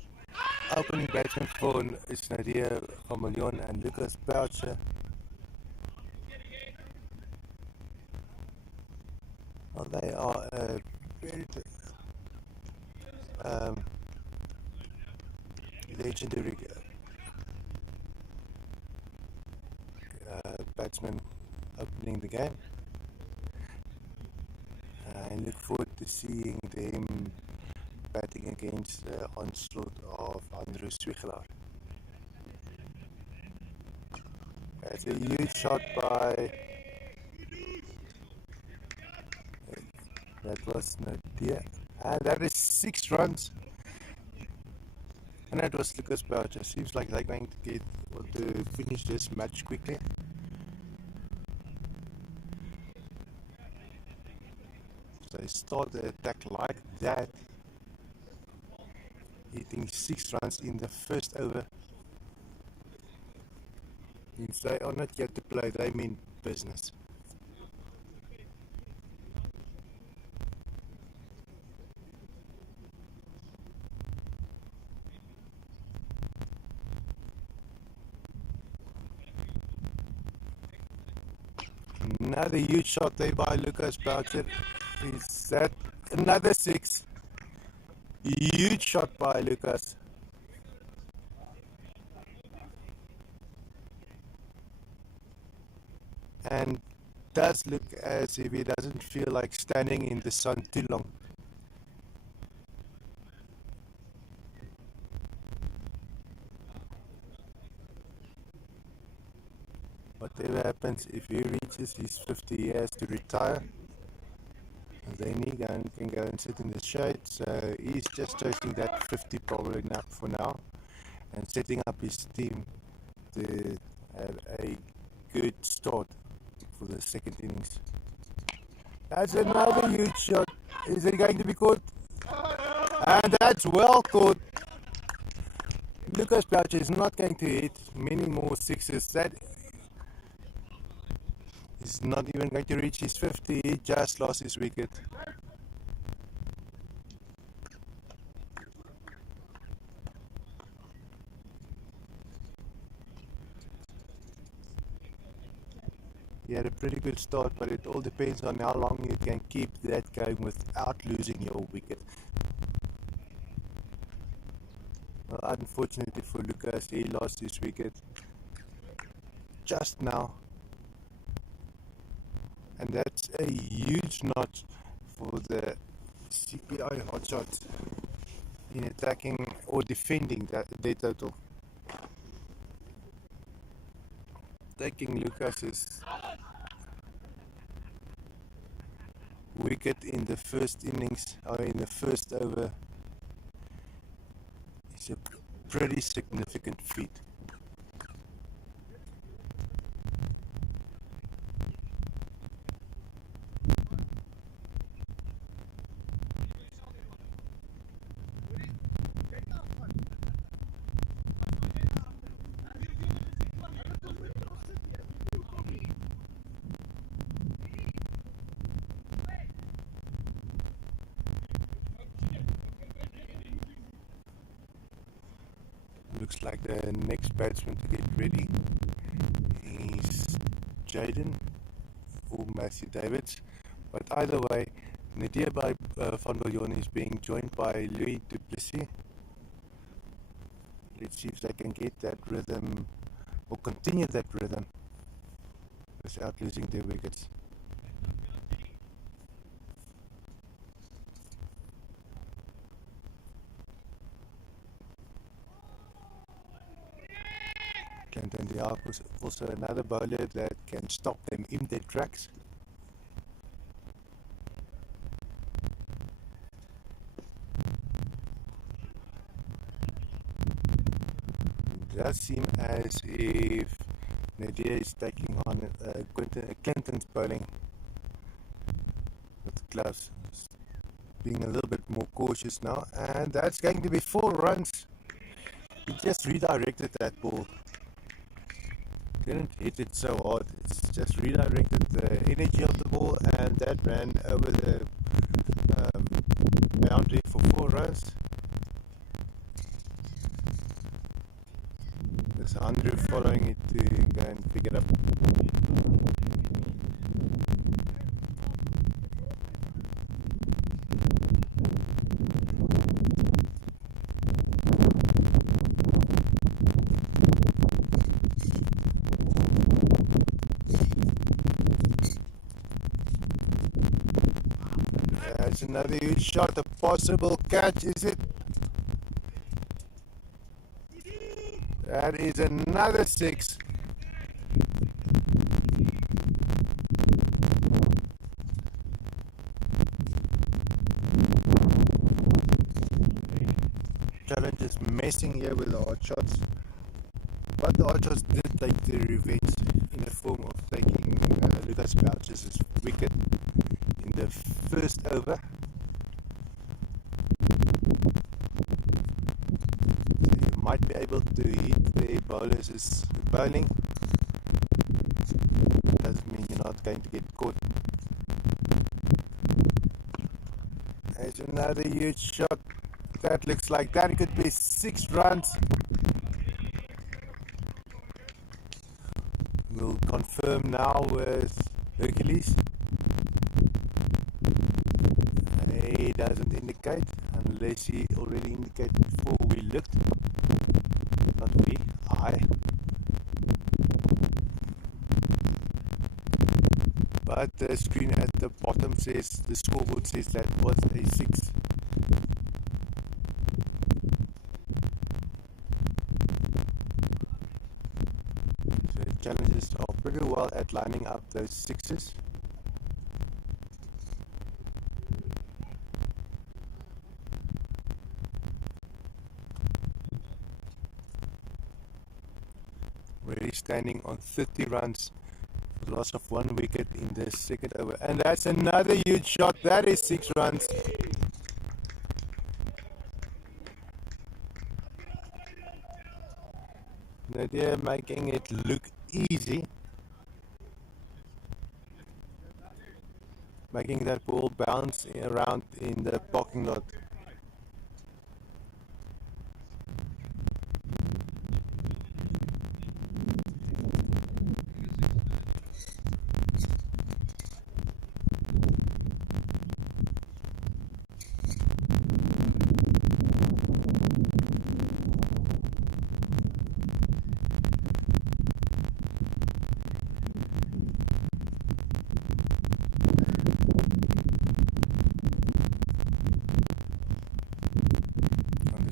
Opening batsmen for Nadia Gamalion and Lucas Boucher. Well, they are a very legendary batsman opening the game. I look forward to seeing them batting against the onslaught of Andrew Wichelaar. That's a huge shot by... That was Nadia. And that is 6 runs. And that was Lucas Boucher. Seems like they're going to get or to finish this match quickly. So they start the attack like that, hitting 6 runs in the first over. Means they are not yet to play, they mean business. Another huge shot there by Lucas Boucher. Is that another 6? Huge shot by Lucas. And does look as if he doesn't feel like standing in the sun too long. Whatever happens, if he reaches his 50 years to retire, then he can go and sit in the shade. So he's just chasing that 50 probably enough for now, and setting up his team to have a good start for the second innings. That's another huge shot. Is it going to be caught? And that's well caught. Lucas Boucher is not going to hit many more 6s. That is not even going to reach his 50. He just lost his wicket. He had a pretty good start, but it all depends on how long you can keep that going without losing your wicket. Well, unfortunately for Lucas, he lost his wicket just now. And that's a huge notch for the CPI Hotshots in attacking or defending their total. Taking Lucas's wicket in the first innings, or in the first over, is a pretty significant feat. Looks like the next batsman to get ready is Jaden or Matthew Davids. But either way, Nadia by Van Biljon is being joined by Louis Duplessis. Let's see if they can get that rhythm or continue that rhythm without losing their wickets. Clinton Diak was also another bowler that can stop them in their tracks. It does seem as if Nadia is taking on Clinton's bowling with gloves, being a little bit more cautious now, and that's going to be 4 runs. He just redirected that ball. Didn't hit it so hard. It's just redirected the energy of the ball, and that ran over the boundary for 4 runs. There's Andrew following it to go and pick it up. That's another huge shot, a possible catch, is it? That is another 6. Challenge is messing here with the hard shots. But the hard shots did take their revenge in the form of taking Lucas Boucher's wicket in the first over. So you might be able to hit the bowlers' bowling. Doesn't mean you're not going to get caught. There's another huge shot. That looks like that could be 6 runs. We'll confirm now with Hercules. He doesn't indicate unless he already indicated before we looked. Not we, I. But the screen at the bottom says, the scoreboard says that was a 6. So the challenges are pretty well at lining up those 6s. We're standing on 30 runs. Loss of 1 wicket in the second over, and that's another huge shot. That is 6 runs. Nadia making it look easy, making that ball bounce around in the parking lot.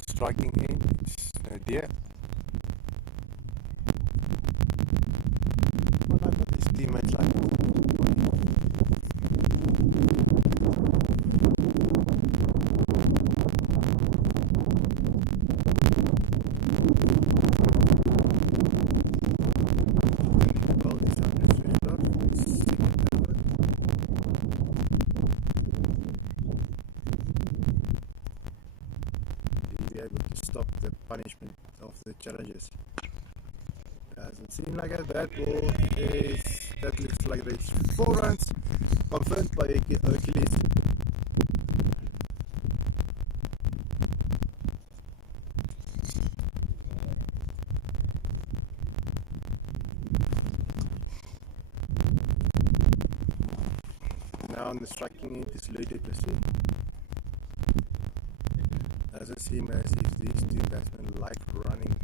Striking in, it's Nadia. What about his teammates like? Well, this one is switched off. It's second over. He'll be able to stop the punishment of the challenges. Doesn't seem like it. That ball is, that looks like it's 4 runs, confirmed by Hercules. now in the striking end is Louis du Plessis. Doesn't seem as if these two batsmen like running.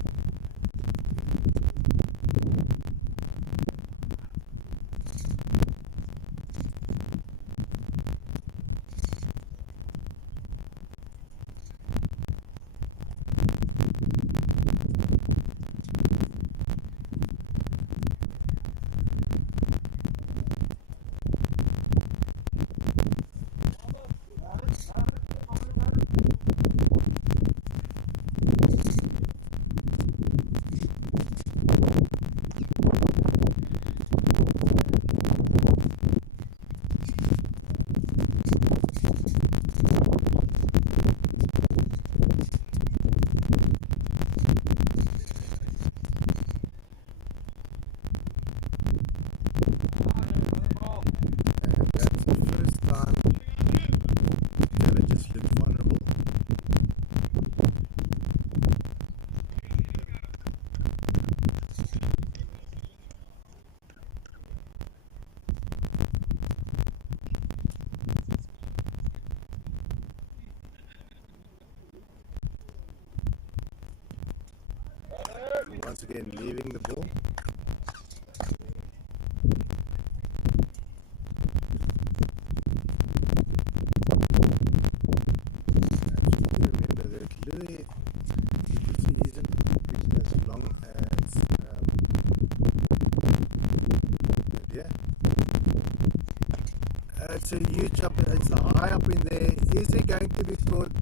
Once again leaving the ball. Remember that Louis isn't as long as yeah. It's a huge up, it's high up in there. Is he going to be caught?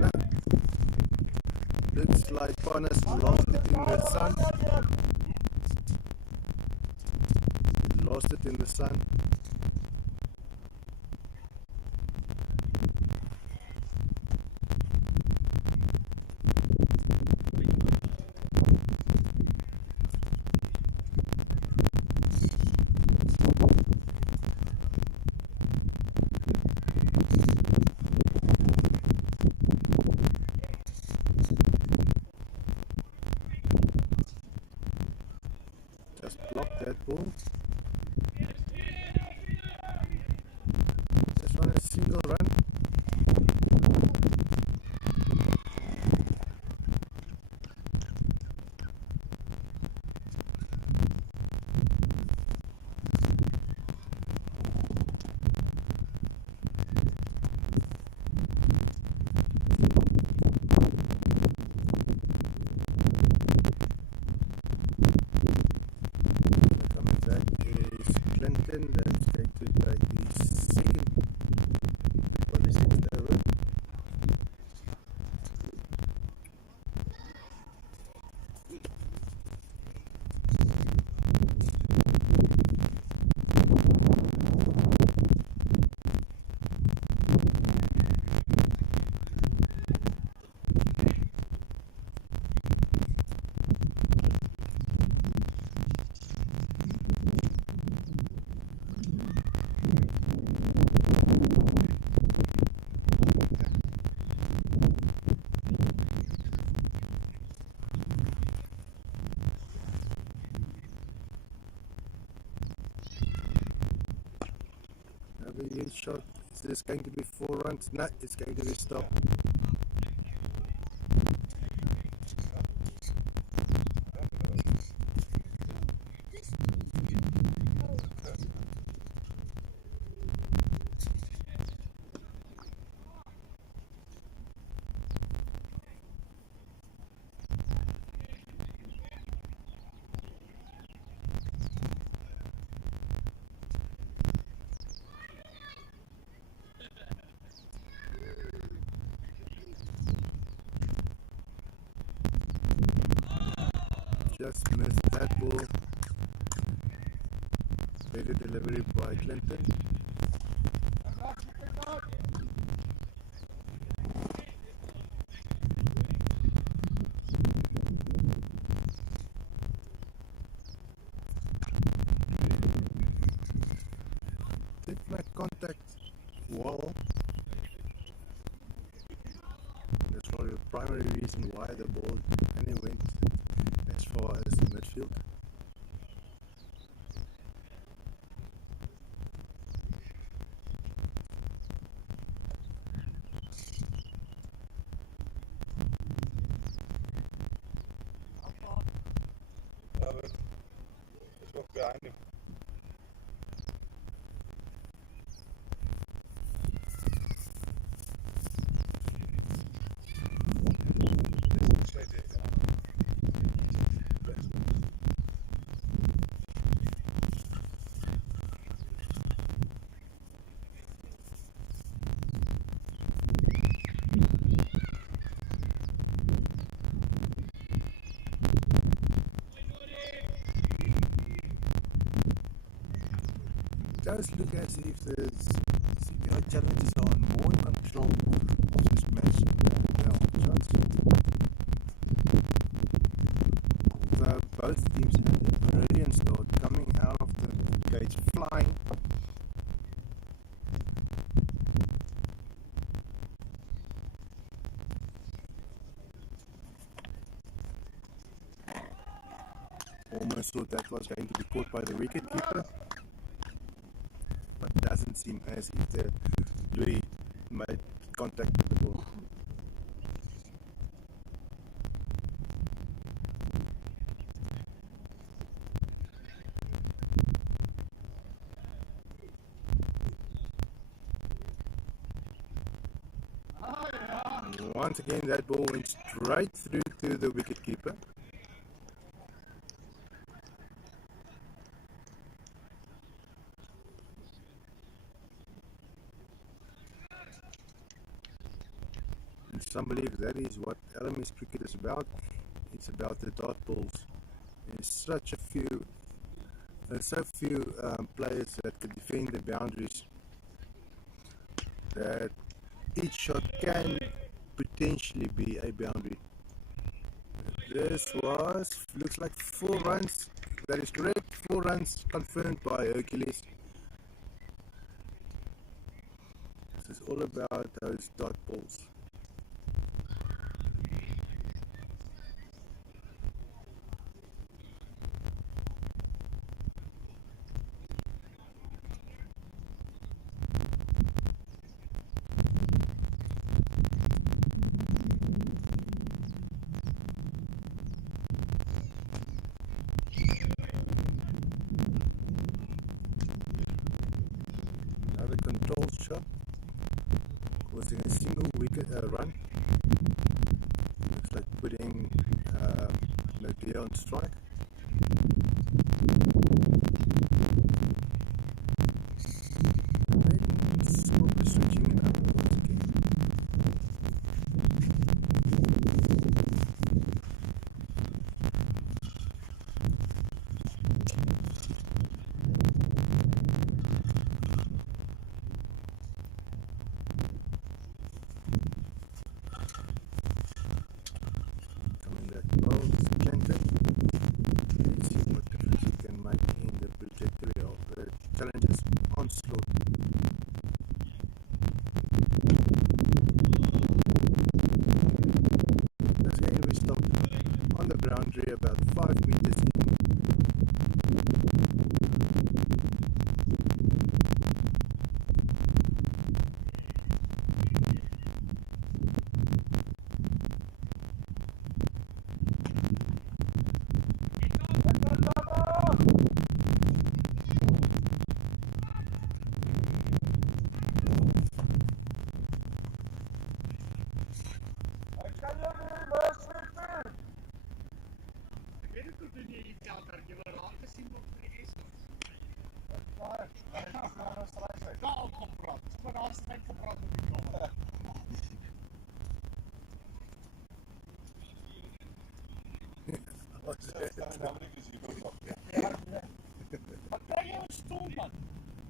No. Looks like Connors lost it in the sun. He lost it in the sun. Just blocked that ball. Just want a single run. Coming back is Clinton. That's going to take the second or the sixth over. Another huge shot. Is this going to be 4 runs? No, it's going to be stopped. Just missed that ball. Better delivery by Clinton. Did make contact wall. That's probably the primary reason why the ball only went as far as the midfield. Look behind him. Does look as if the CPI challenges are more in control of this match than the shots. Although both teams had a brilliant start coming out of the gates flying. Almost thought that was going to be caught by the wicketkeeper, but doesn't seem as if the Louis made contact with the ball. Once again, that ball went straight through to the wicketkeeper. And some believe that is what LMS cricket is about. It's about the dot balls. There's so few players that can defend the boundaries that each shot can potentially be a boundary. This looks like 4 runs. That is correct. 4 runs confirmed by Hercules. This is all about those dot balls. Another control shot, causing a single wicket run. Looks like putting Nadia on strike. And then probably switching it up once again. Coming back well, Clinton. Let's see what difference he can make in the trajectory of the challenges onslaught. Again, we stopped on the boundary about 5 meters in.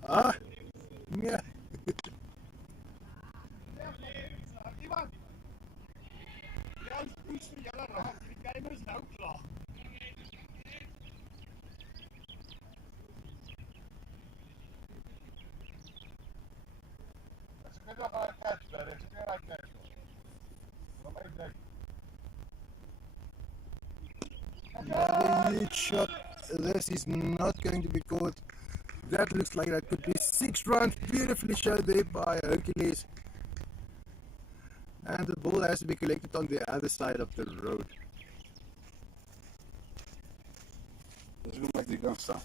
Ah, yeah. Another huge shot. This is not going to be caught. That looks like that could be 6 runs. Beautifully shot there by Hercules. And the ball has to be collected on the other side of the road. Dis hoe maak die kan staan.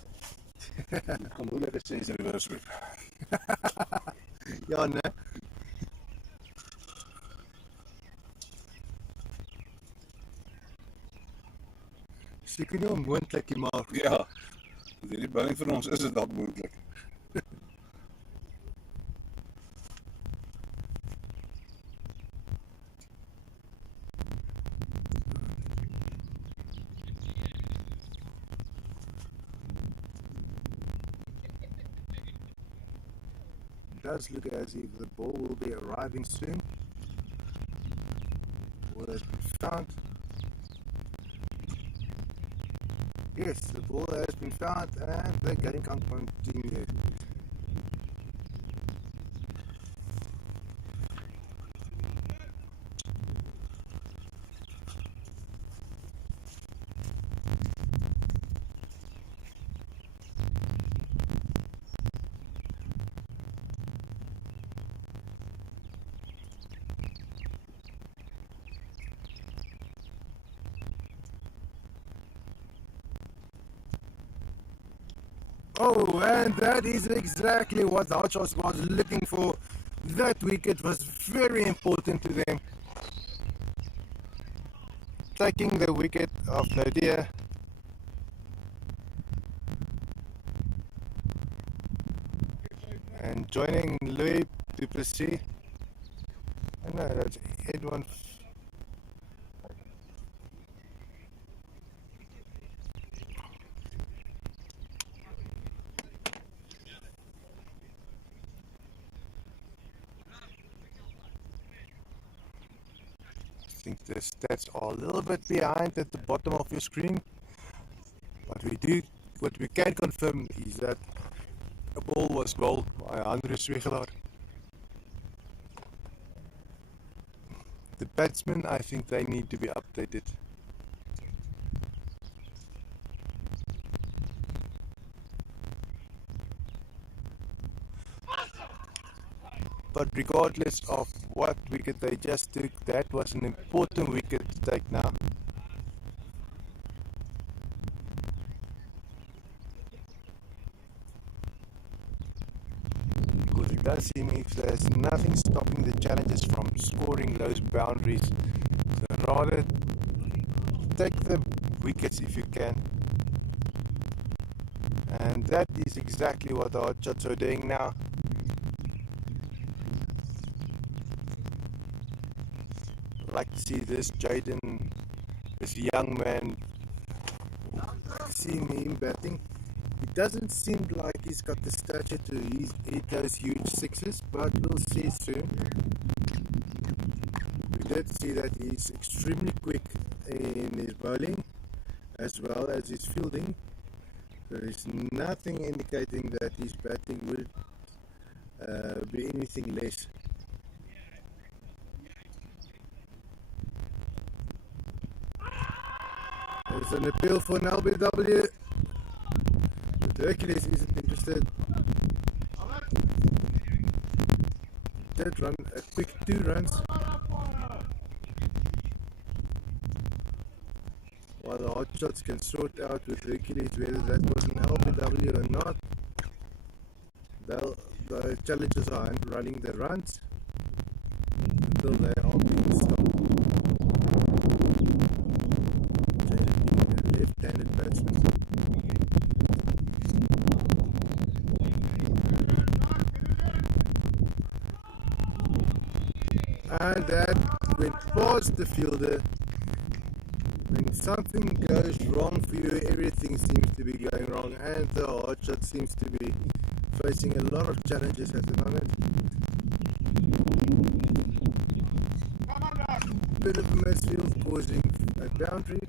Kom hoe lekker sê jy reverse sweep. Ja, né? Seker nie onmoontlik nie, maar Ja, met hierdie bouing vir ons is dit dalk moontlik. it does look as if the ball will be arriving soon. Ball has been found. Yes, the ball has been found and the game can continue. Oh, and that is exactly what the Hotshots was looking for. That wicket was very important to them. Taking the wicket of Nadia. And joining Louis Duplessis. No, that's Edwin. I think the stats are a little bit behind at the bottom of your screen, but what we can confirm is that the ball was bowled by Andres Swigelaar. The batsmen, I think they need to be updated. But regardless of what wicket they just took, that was an important wicket to take now. Because it does seem if there's nothing stopping the challengers from scoring those boundaries, so rather take the wickets if you can. And that is exactly what the Hotshots are doing now. I like to see this Jaden, this young man, seeing him batting. It doesn't seem like he's got the stature to hit those huge sixes, but we'll see soon. We did see that he's extremely quick in his bowling as well as his fielding. There is nothing indicating that his batting would be anything less. There's an appeal for an LBW. But Hercules isn't interested. Did run a quick 2 runs. While the Hotshots can sort out with Hercules whether that was an LBW or not. The challengers are running the runs until they are being stopped. Jaden being a left-handed batsman. And that went past the fielder. When something goes wrong for you, everything seems to be going wrong, and the Hotshot seems to be facing a lot of challenges at the moment. Bit of a misfield causing a boundary,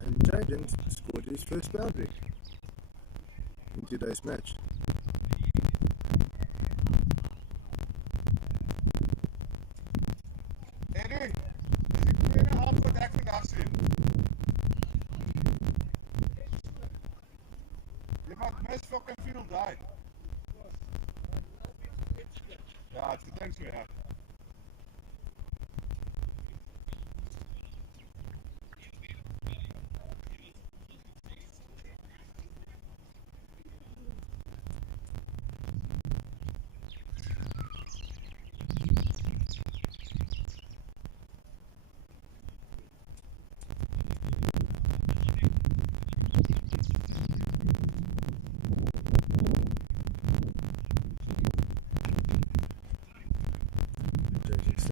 and Jaden scored his first boundary in today's match. Ja, ik denk zo, ja.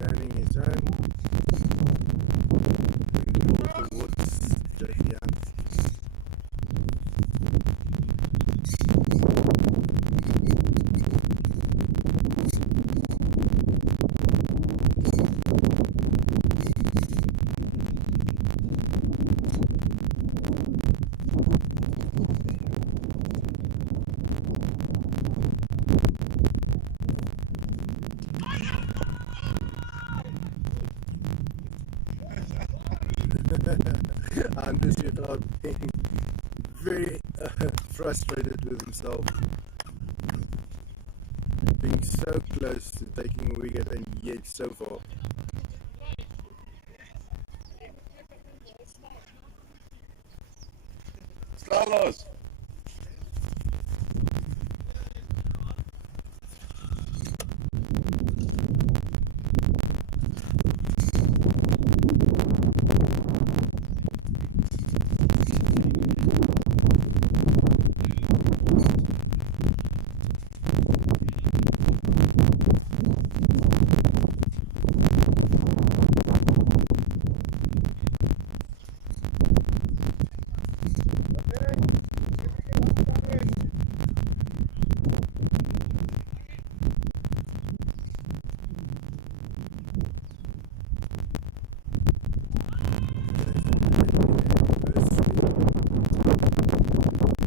turning his own ball towards Jovian. Anders without being very frustrated with himself, being so close to taking a wicket and yet so far. Carlos.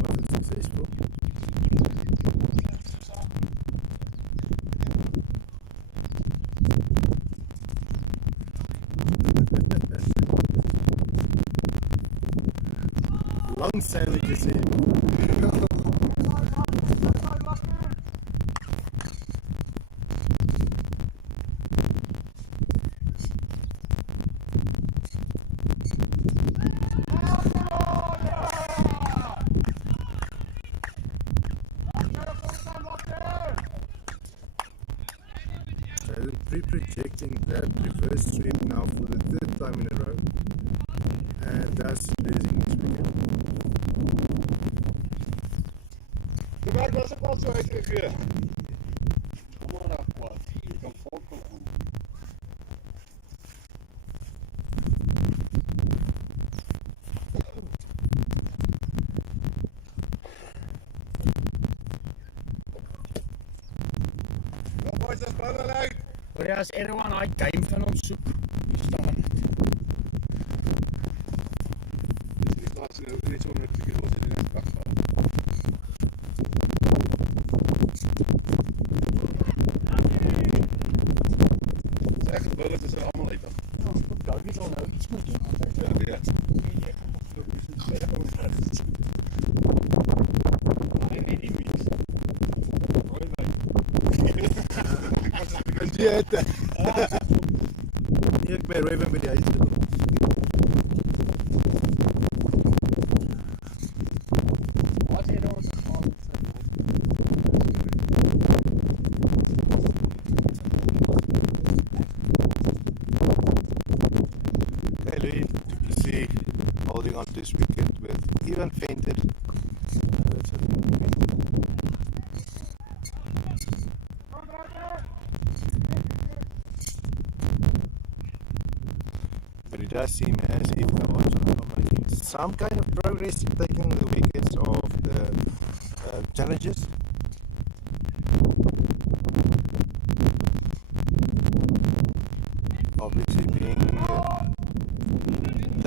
Wasn't successful. Long sandwiches in. So pre-projecting that reverse sweep now for the third time in a row, and thus losing his wicket. De werk was ook al zo uitgegeven. Kom maar naar wat. Je kan volkomen. Wat boys, dat is belangrijk. Maar ja, as everyone daai game van hom soek, staan dit. Dit is laatst net zo met de was in het pak. Zeg, de bullet is er allemaal uit. Ja, ek dink nie sal nou iets moet doen. Ja, ja. Dit. Nie ek by Raven by die huis gekom. Wat jy nou gegaan het. Hey Louis, to see holding on to this wicket with even fainted. That's a little bit. But it does seem as if the odds are making some kind of progress in taking the wickets of the challenges. Obviously being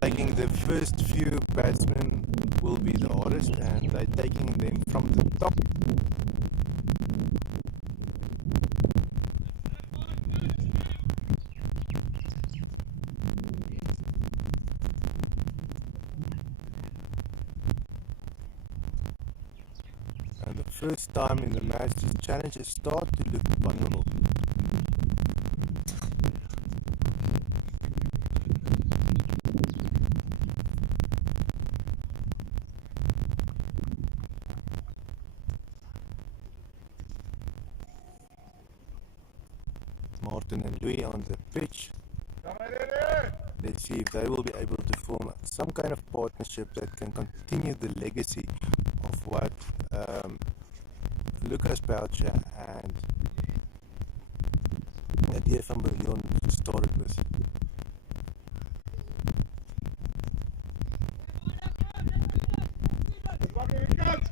taking the first few batsmen will be the hardest, and they're taking them from the top. And the first time in the match, the challenges start to look vulnerable. Martin and Louis on the pitch. Let's see if they will be able to form some kind of partnership that can continue the legacy of what Lucas Belcher and idee van Leon gestart het was. Pak in de kant!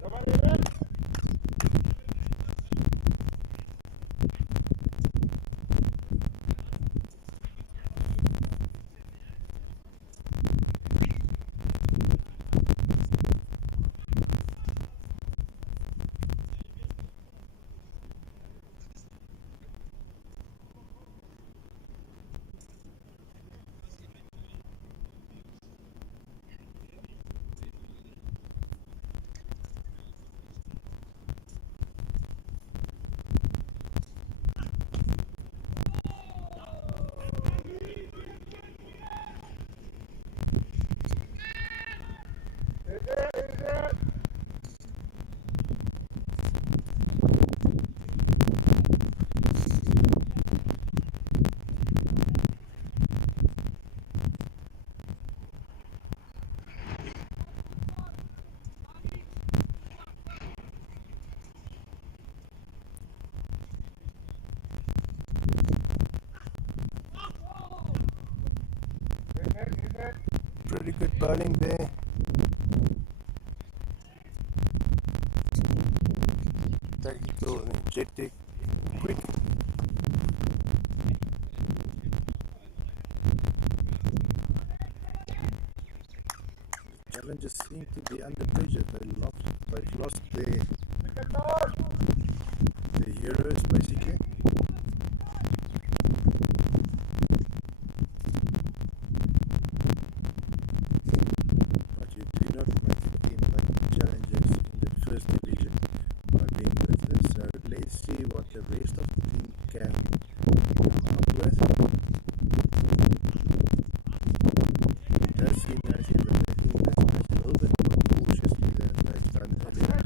Daar maar in weg! Pretty good bowling there. Tactical, energetic, quick. Challengers seem to be under pressure. They've lost their heroes basically. But you do not make a team like Challengers in the first division by being with this. So let's see what the rest of the team can come up with. It does seem as if they're making this match a little bit more cautiously than they've done earlier.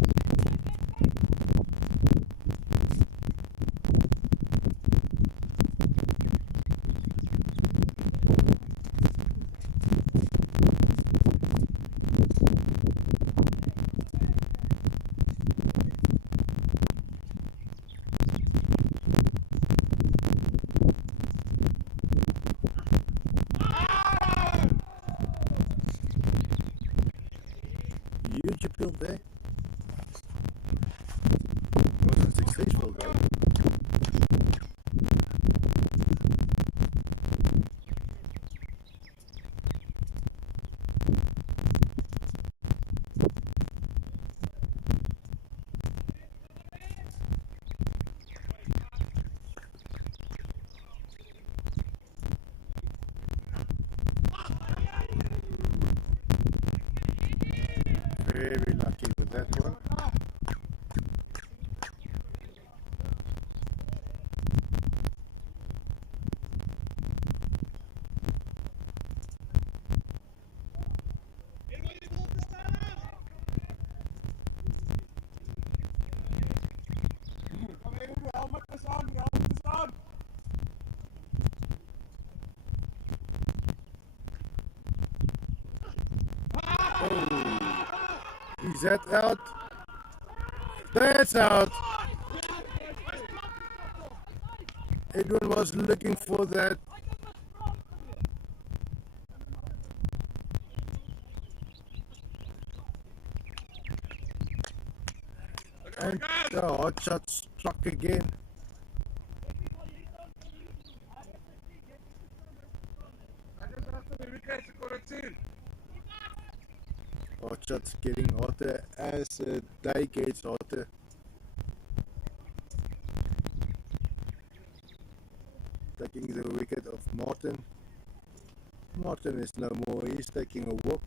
Huge appeal there. Wasn't successful though. Very lucky with that one. Kom hier, de helmet is aan, de helmet is aan! Is that out? That's out. Edwin was looking for that. And the hot shot struck again. Hot shots getting hotter as the day gets hotter. Taking the wicket of Martin. Martin is no more, he's taking a walk.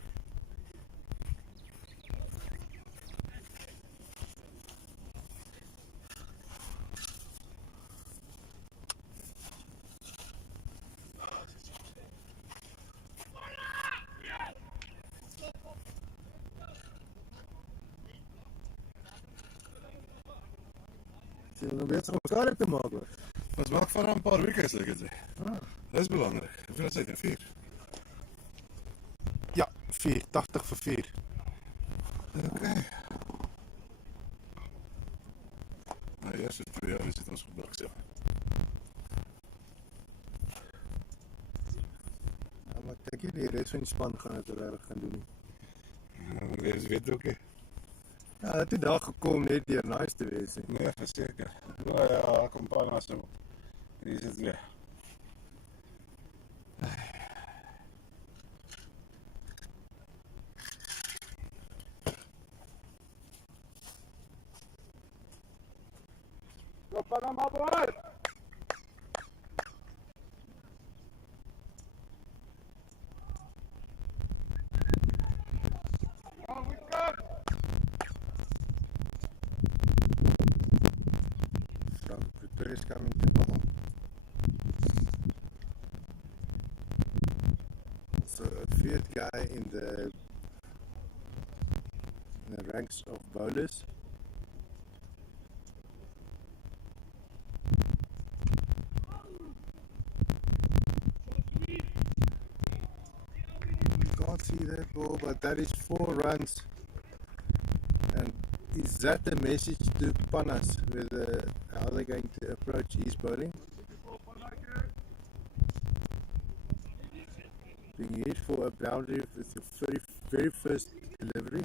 Ze zijn nog bezig om schade te maken. Ons maak van een paar wickets, ek het sê. Dis belangrik. Hoeveel is dit? 4. 4, 80 vir 4. Okay. Nou, eerste 2 jaar is dit ons gebuks, ja. Ja, maar ek dink nie die res van die span gaan dit regtig gaan doen nie. Wees weet ook nie. Ja, het die dag gekom net deur nice te wees nie. Nee, verseker. Ja, Campana so. Hier is het weer. Campana, my boy! From Pretoria is coming to ball. So a third guy in the ranks of bowlers. Can't see that ball, but that is 4 runs. And is that the message to Panas with how they're going to approach his bowling? Being hit for a boundary with the very first delivery.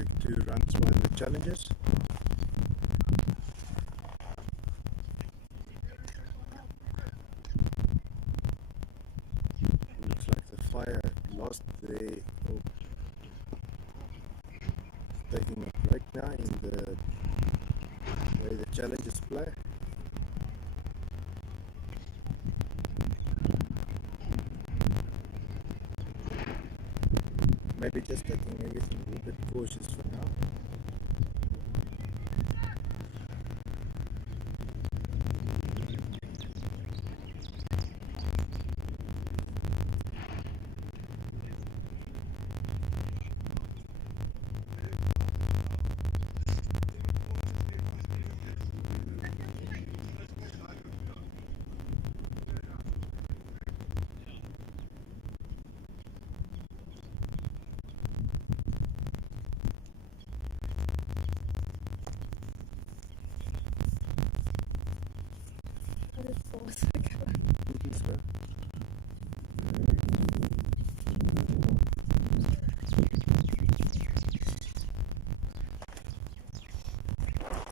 Quick 2 runs by the challengers. Looks like the fire lost their taking a break now in the way the challengers play. Maybe just taking everything a little bit cautious for now.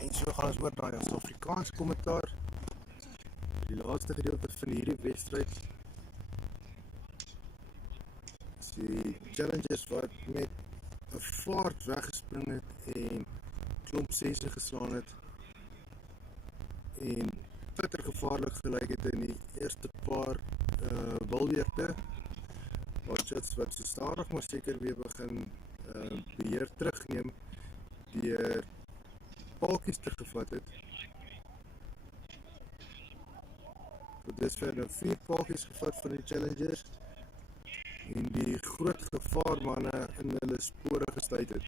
En so gaan ons oor na die Afrikaans kommentaar. Die laaste gedeelte van hierdie wedstryd. Die challengers wat met 'n vaart weggespring het en klomp 6 geslaan het en bitter gevaarlik gelyk het in die eerste paar bilbeurte. Watchers wat so stadig maar seker weer begin beheer terugneem deur paaltjies te gevat het. Dit is vir 4 paadjies gevat van die challengers en die groot gevaarmanne in hulle spore gestuit het.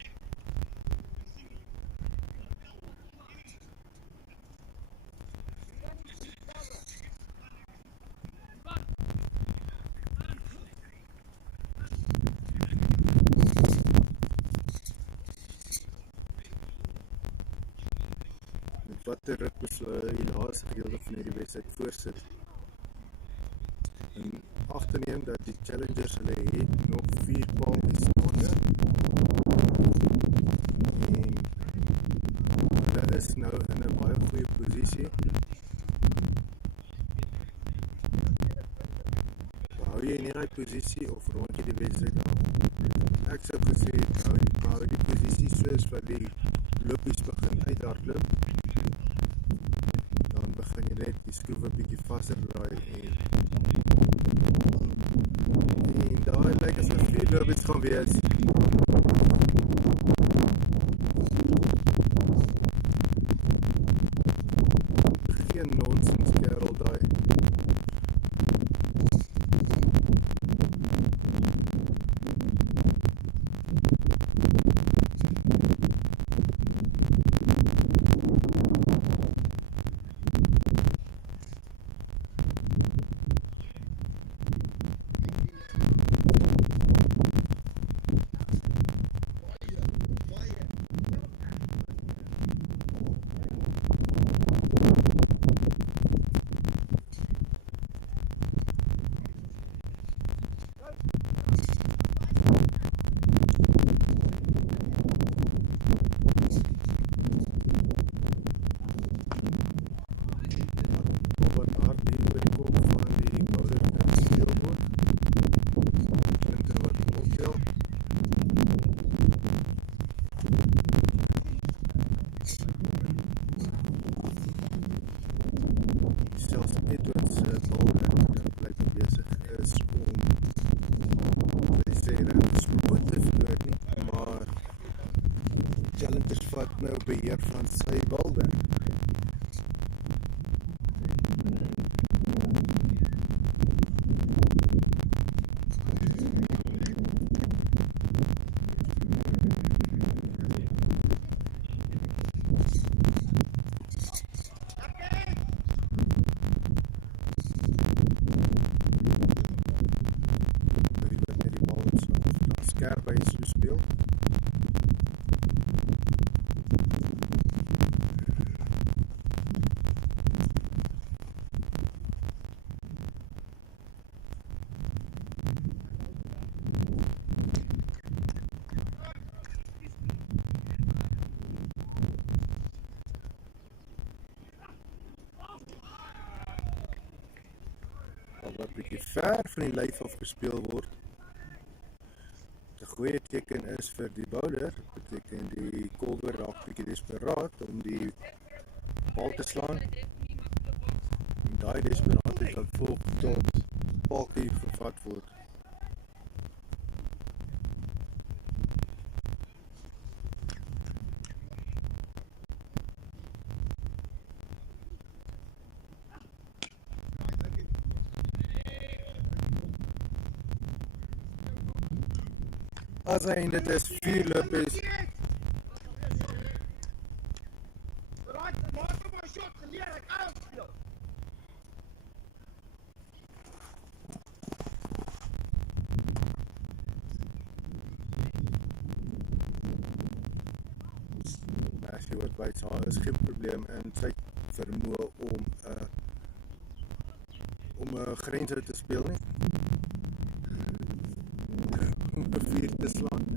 Met watter ritmes die laaste gedeelte van hierdie wedstryd voorsit. En ag te neem dat die challengers hulle het nog 4 paadjies staande. En hulle is nou in 'n baie goeie posisie. Hou jy nie die posisie of rond jy die wedstryd af? Ek sou gesê hou die posisie soos wat die lopies begin uithardloop. Dan begin jy net die skroewe bietjie vaster draai en daar lyk asof 4 lopies gaan wees. Geen nonsens kerel daai. Selfs Edwards bal blyk besig is om te sê dat spoed te verloor nie, maar challengers vat nou beheer van sy balwerk. Skerp by so speel. Wat bietjie ver van die lyf af gespeel word. 'n Goeie teken is vir die bowler, beteken die kolwer raak bietjie desperaat om die bal te slaan. En daai desperaatheid kan volg tot paadjie vervat word. As hy en dit is 4 lopies. As jy wat byt, is geen probleem in sy vermoë om 'n grens uit te speel nie. Om 'n 4 te slaan.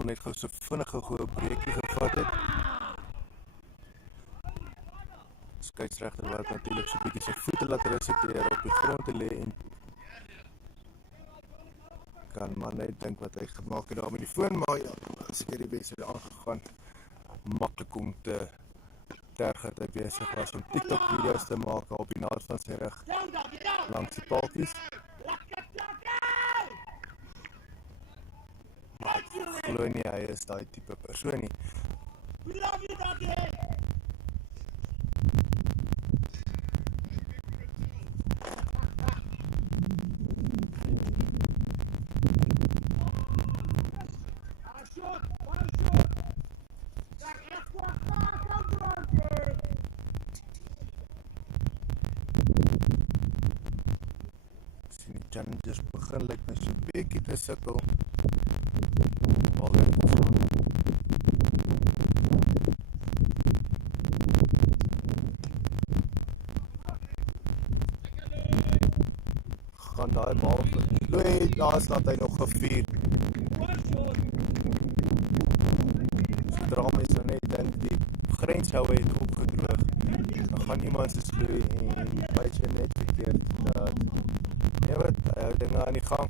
almal net gou so vinnige goeie breekie gevat het. Skeieregter wat natuurlik so 'n bietjie sy voete laat rus het deur op die grond te lê en kan maar net dink wat hy gemaak het daar met die foon, maar ja, seker die beste aangegaan. Maklik om te terg dat hy besig was om TikTok video's te maak op die naad van sy rug langs die paaltjies. Maar ek glo nie hy is daai tipe persoon nie. Challenges begin lyk my so 'n bietjie te sukkel. Al weg te slaan. Gaan daai bal vir Louis, laas laat hy nog gevier. Drama is nou net dink die grenshoue het opgedroog. Dan gaan iemand se Louis en baie net verkeerd dat ja, wat, hy hou dinge aan die gang.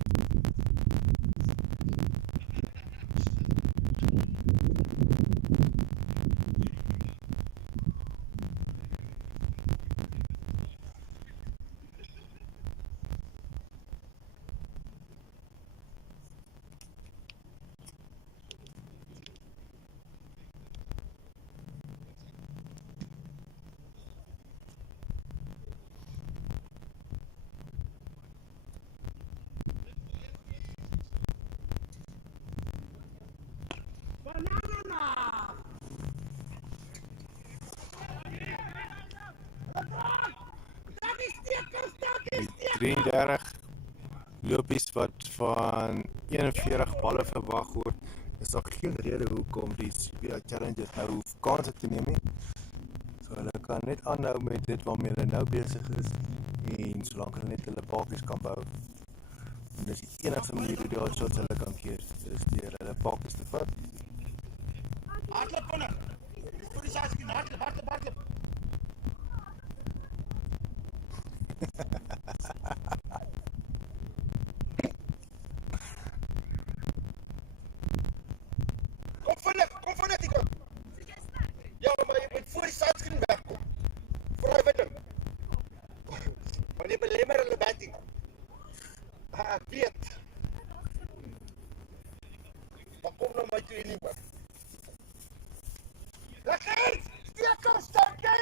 Die 33 lopies wat van 41 balle verwag word, is daar geen rede hoekom die CPI Challengers nou hoef kanse te neem nie. So hulle kan net aanhou met dit waarmee hulle nou besig is en solank hulle net hulle paadjies kan bou. En dis die enigste manier hoe die shots hulle kan keer, is deur hulle paadjies te vat. Hardloop vinnig. Vir die saak, hardloop. Kom vinnig, Tico. Ja, maar jy moet voor die sunscreen wegkom. Voor hy wit. Maar nie belemmer hulle batting. Ek weet. Maar kom nou my toe hier nie. Lekker! Steek hom sterk, jy!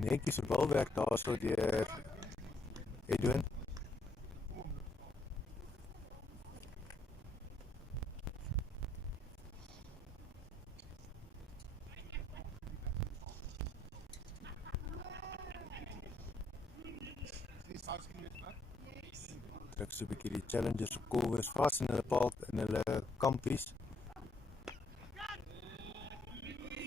Netjies op balwerk daar so deur Edwin. Trek so 'n bietjie die Challengers op kolwes vas in hulle paal in hulle kampies.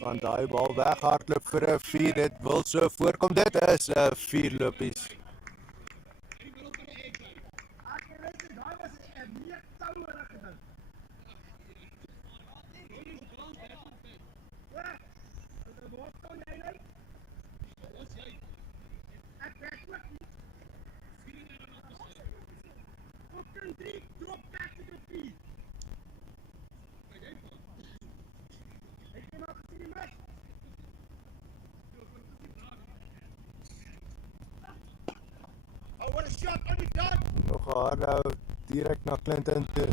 Van daai bal weghardloop vir 'n 4, dit wil so voorkom, dit is 'n 4 lopies. Nog 'n hardhou direk na Clinton toe.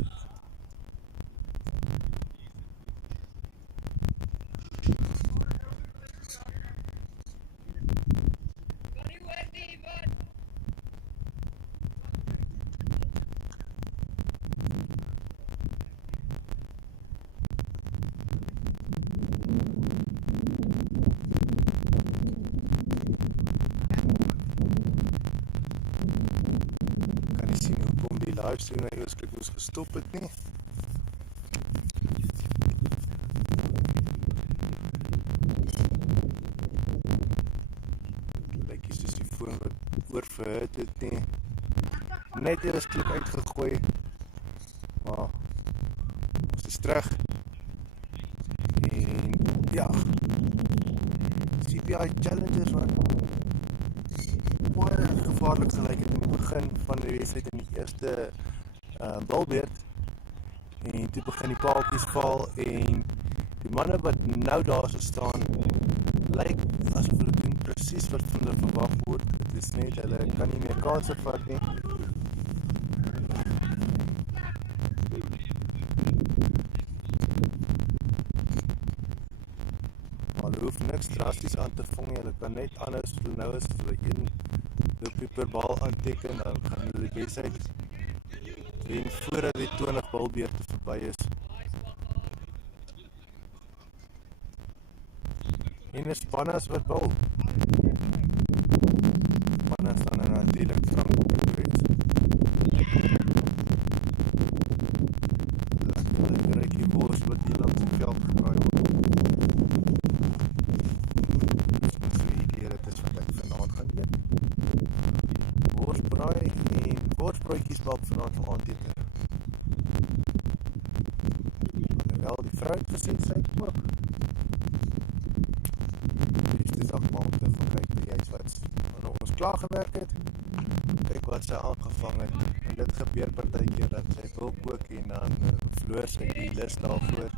livestream nou eersklik moes gestop het nie. Lyk hier soos die foon wat oorverhit het nie. Net eersklik uitgegooi. Maar ons is terug. En ja, CPI challenges wat baie gevaarlik gelyk het in die begin van die wedstryd in die eerste balbeurt. En toe begin die paaltjies val en die manne wat nou daar so staan lyk asof hulle doen presies wat van hulle verwag word. Dit is net hulle kan nie meer kanse vat nie. Maar hulle hoef niks drasties aan te vang nie. Hulle kan net anders hulle nou is hulle een loopie per bal aanteken, dan gaan hulle die wedstryd wen voordat die 20 balbeurte verby is. En is Pannas wat bal. Pannas dan en natuurlijk Frank op die wees. Lekker reikie boos wat hier langs die veld gekraai word. So idee dit is wat ek vanavond gaan eet. Borsbraai en borsbraaitjies wat vanavond gaan aandeten. Alhoewel die vrou het gesê sy het ook. Eerste dag maak te gaan kyk by juist wat ons klaargewerk het. Kyk wat sy aangevang het. En dit gebeur partykeer dat sy wil kook en dan verloor sy die lus daarvoor.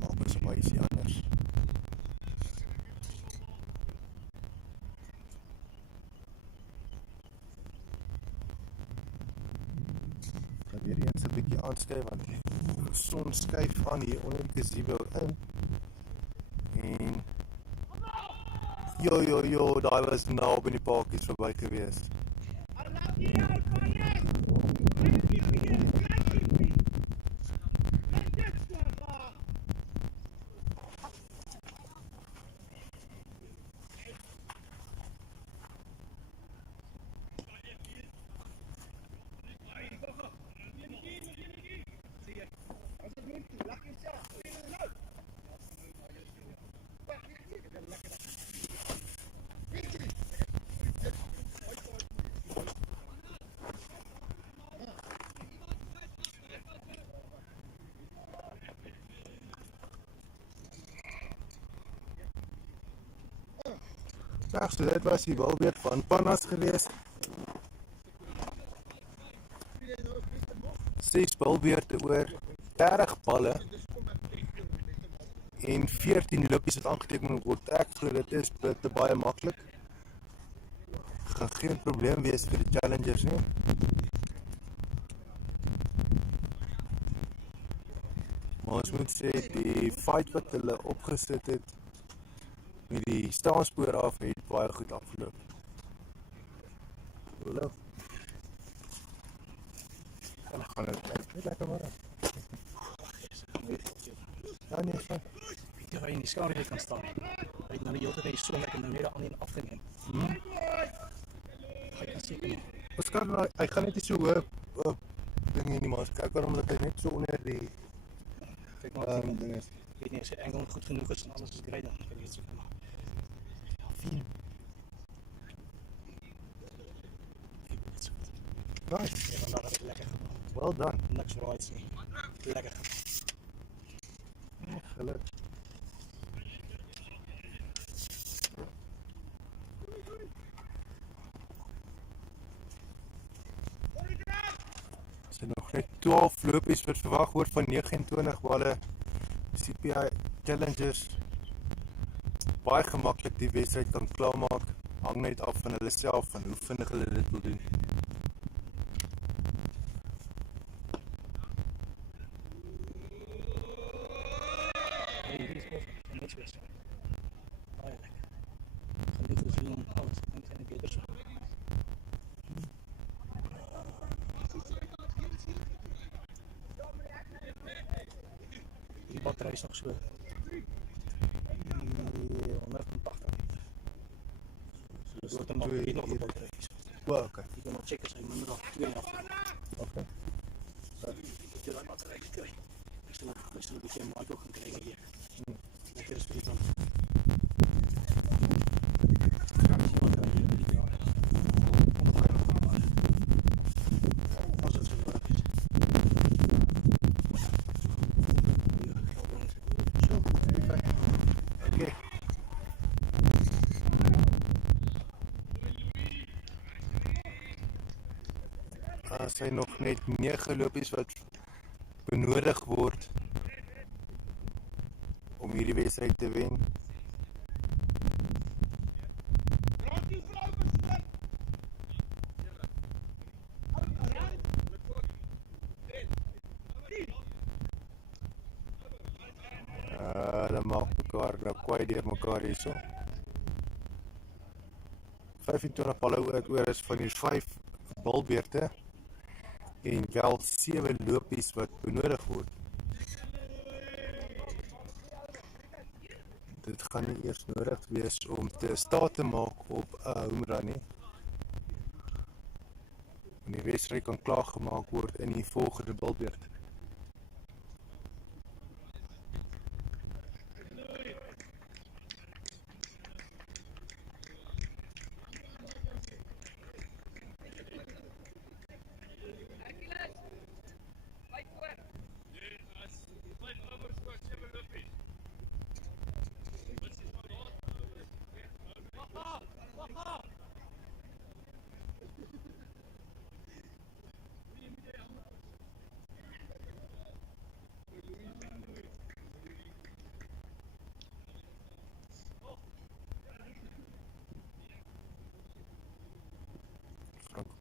Maak ons maar ietsie anders. Ek gaan weer eens 'n bietjie aanskuif want die son skuif aan hier onder die gazebo in. En Jo, daai was nou by die parkies verby gewees. Ja, so dit was die balbeurt van Pannas gewees. 6 balbeurte oor 30 balle en 14 lopies wat aangeteken word. Ek glo dit is baie maklik. Gaan geen probleem wees vir die challengers nie. Maar ons moet sê die fight wat hulle opgesit het met die staanspoor af het baie goed afgeloop. Hallo. En dan gaan het net lekker maar. Ja, nee, fijn. Ik denk dat je in die schouder kan staan. Dat je dan de hele tijd zo lekker naar beneden alleen af te nemen. Ga je dat zeker niet. Oscar, hy gaan net nie so hoog ding nie, maar kyk waarom dat hy net so onder die Kijk maar, ding is. ik weet niet of zijn enkel goed genoeg is en alles is great dan. Ik weet het zeker maar. Ja, 4. Nice. Ja, vandaag heb ik lekker gedaan. Well done. Niks vooruit zien. Lekker. Geluk. Er zijn nog net 12 lopies wat verwacht word van 29 balle. CPI Challengers baie gemakkelijk die wedstrijd kan klaarmaak. Hang net af van hulle self en hoe vinnig hulle dit wil doen. Nee, dit is over. Niks best. Baie lekker. Geniet te zien om alles en zijn het beter zo. Die batterij is nog zo. 180. Dus wordt er nog een batterij. Wow, oké. Je kan nog checken, zijn er nog 2 af. as hy nog net 9 lopies wat benodig word om hierdie wedstryd te wen. Raak die vrou besit. Hulle maak mekaar nou kwaai deur mekaar hierso. 25 balle oor is van die 5 balbeurte en wel 7 lopies wat benodig word. Dit gaan nie eers nodig wees om te staat te maak op 'n home run nie. En die wedstryd kan klaargemaak word in die volgende balbeurt.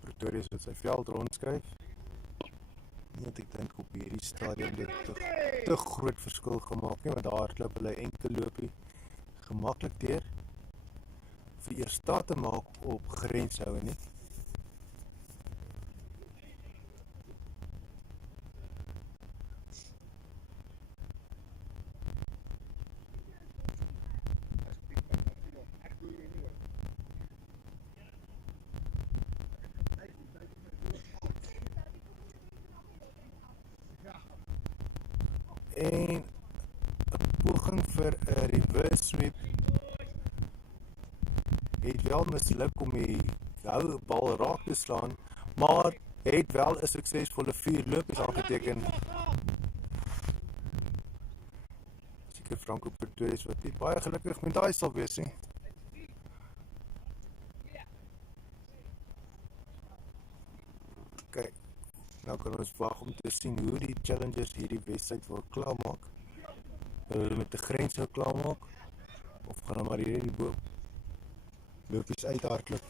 Pretoria wat sy veld rondskuif. Net ek dink op hierdie stadium dit te groot verskil gemaak nie, want daar hardloop hulle enkel lopie gemaklik deur vir eers staat te maak op grenshoue nie. En 'n poging vir 'n reverse sweep het wel misluk om die goue bal raak te slaan, maar het wel 'n suksesvolle 4 lopies aangeteken. Seker Franco Pretoria wat nie baie gelukkig met daai sal wees nie. Kyk, nou kan ons wag om te sien hoe die challengers hierdie wedstryd wil klaarmaak. Hulle met 'n grens sou klaarmaak of gaan hulle maar hierdie lopies uithardloop.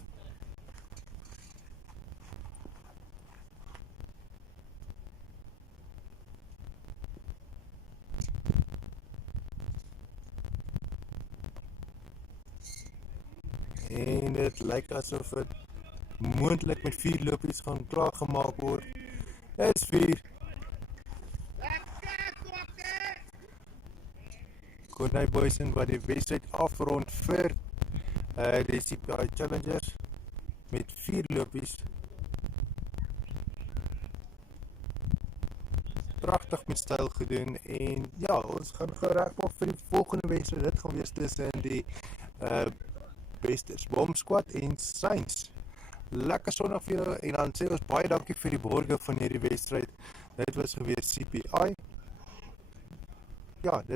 En dit lyk asof dit moontlik met 4 lopies gaan klaargemaak word. Is 4. Goeie boys en wat die wedstryd afrond vir die CPI Challengers met 4 lopies. Pragtig met styl gedoen en ja, ons gaan gereg maak vir die volgende wedstryd. Dit gaan wees tussen die Besters Bomb Squad en Saints. Lekker sonnig vir julle en dan sê ons baie dankie vir die borge van hierdie wedstryd. Dit was gewees CPI. Ja, dit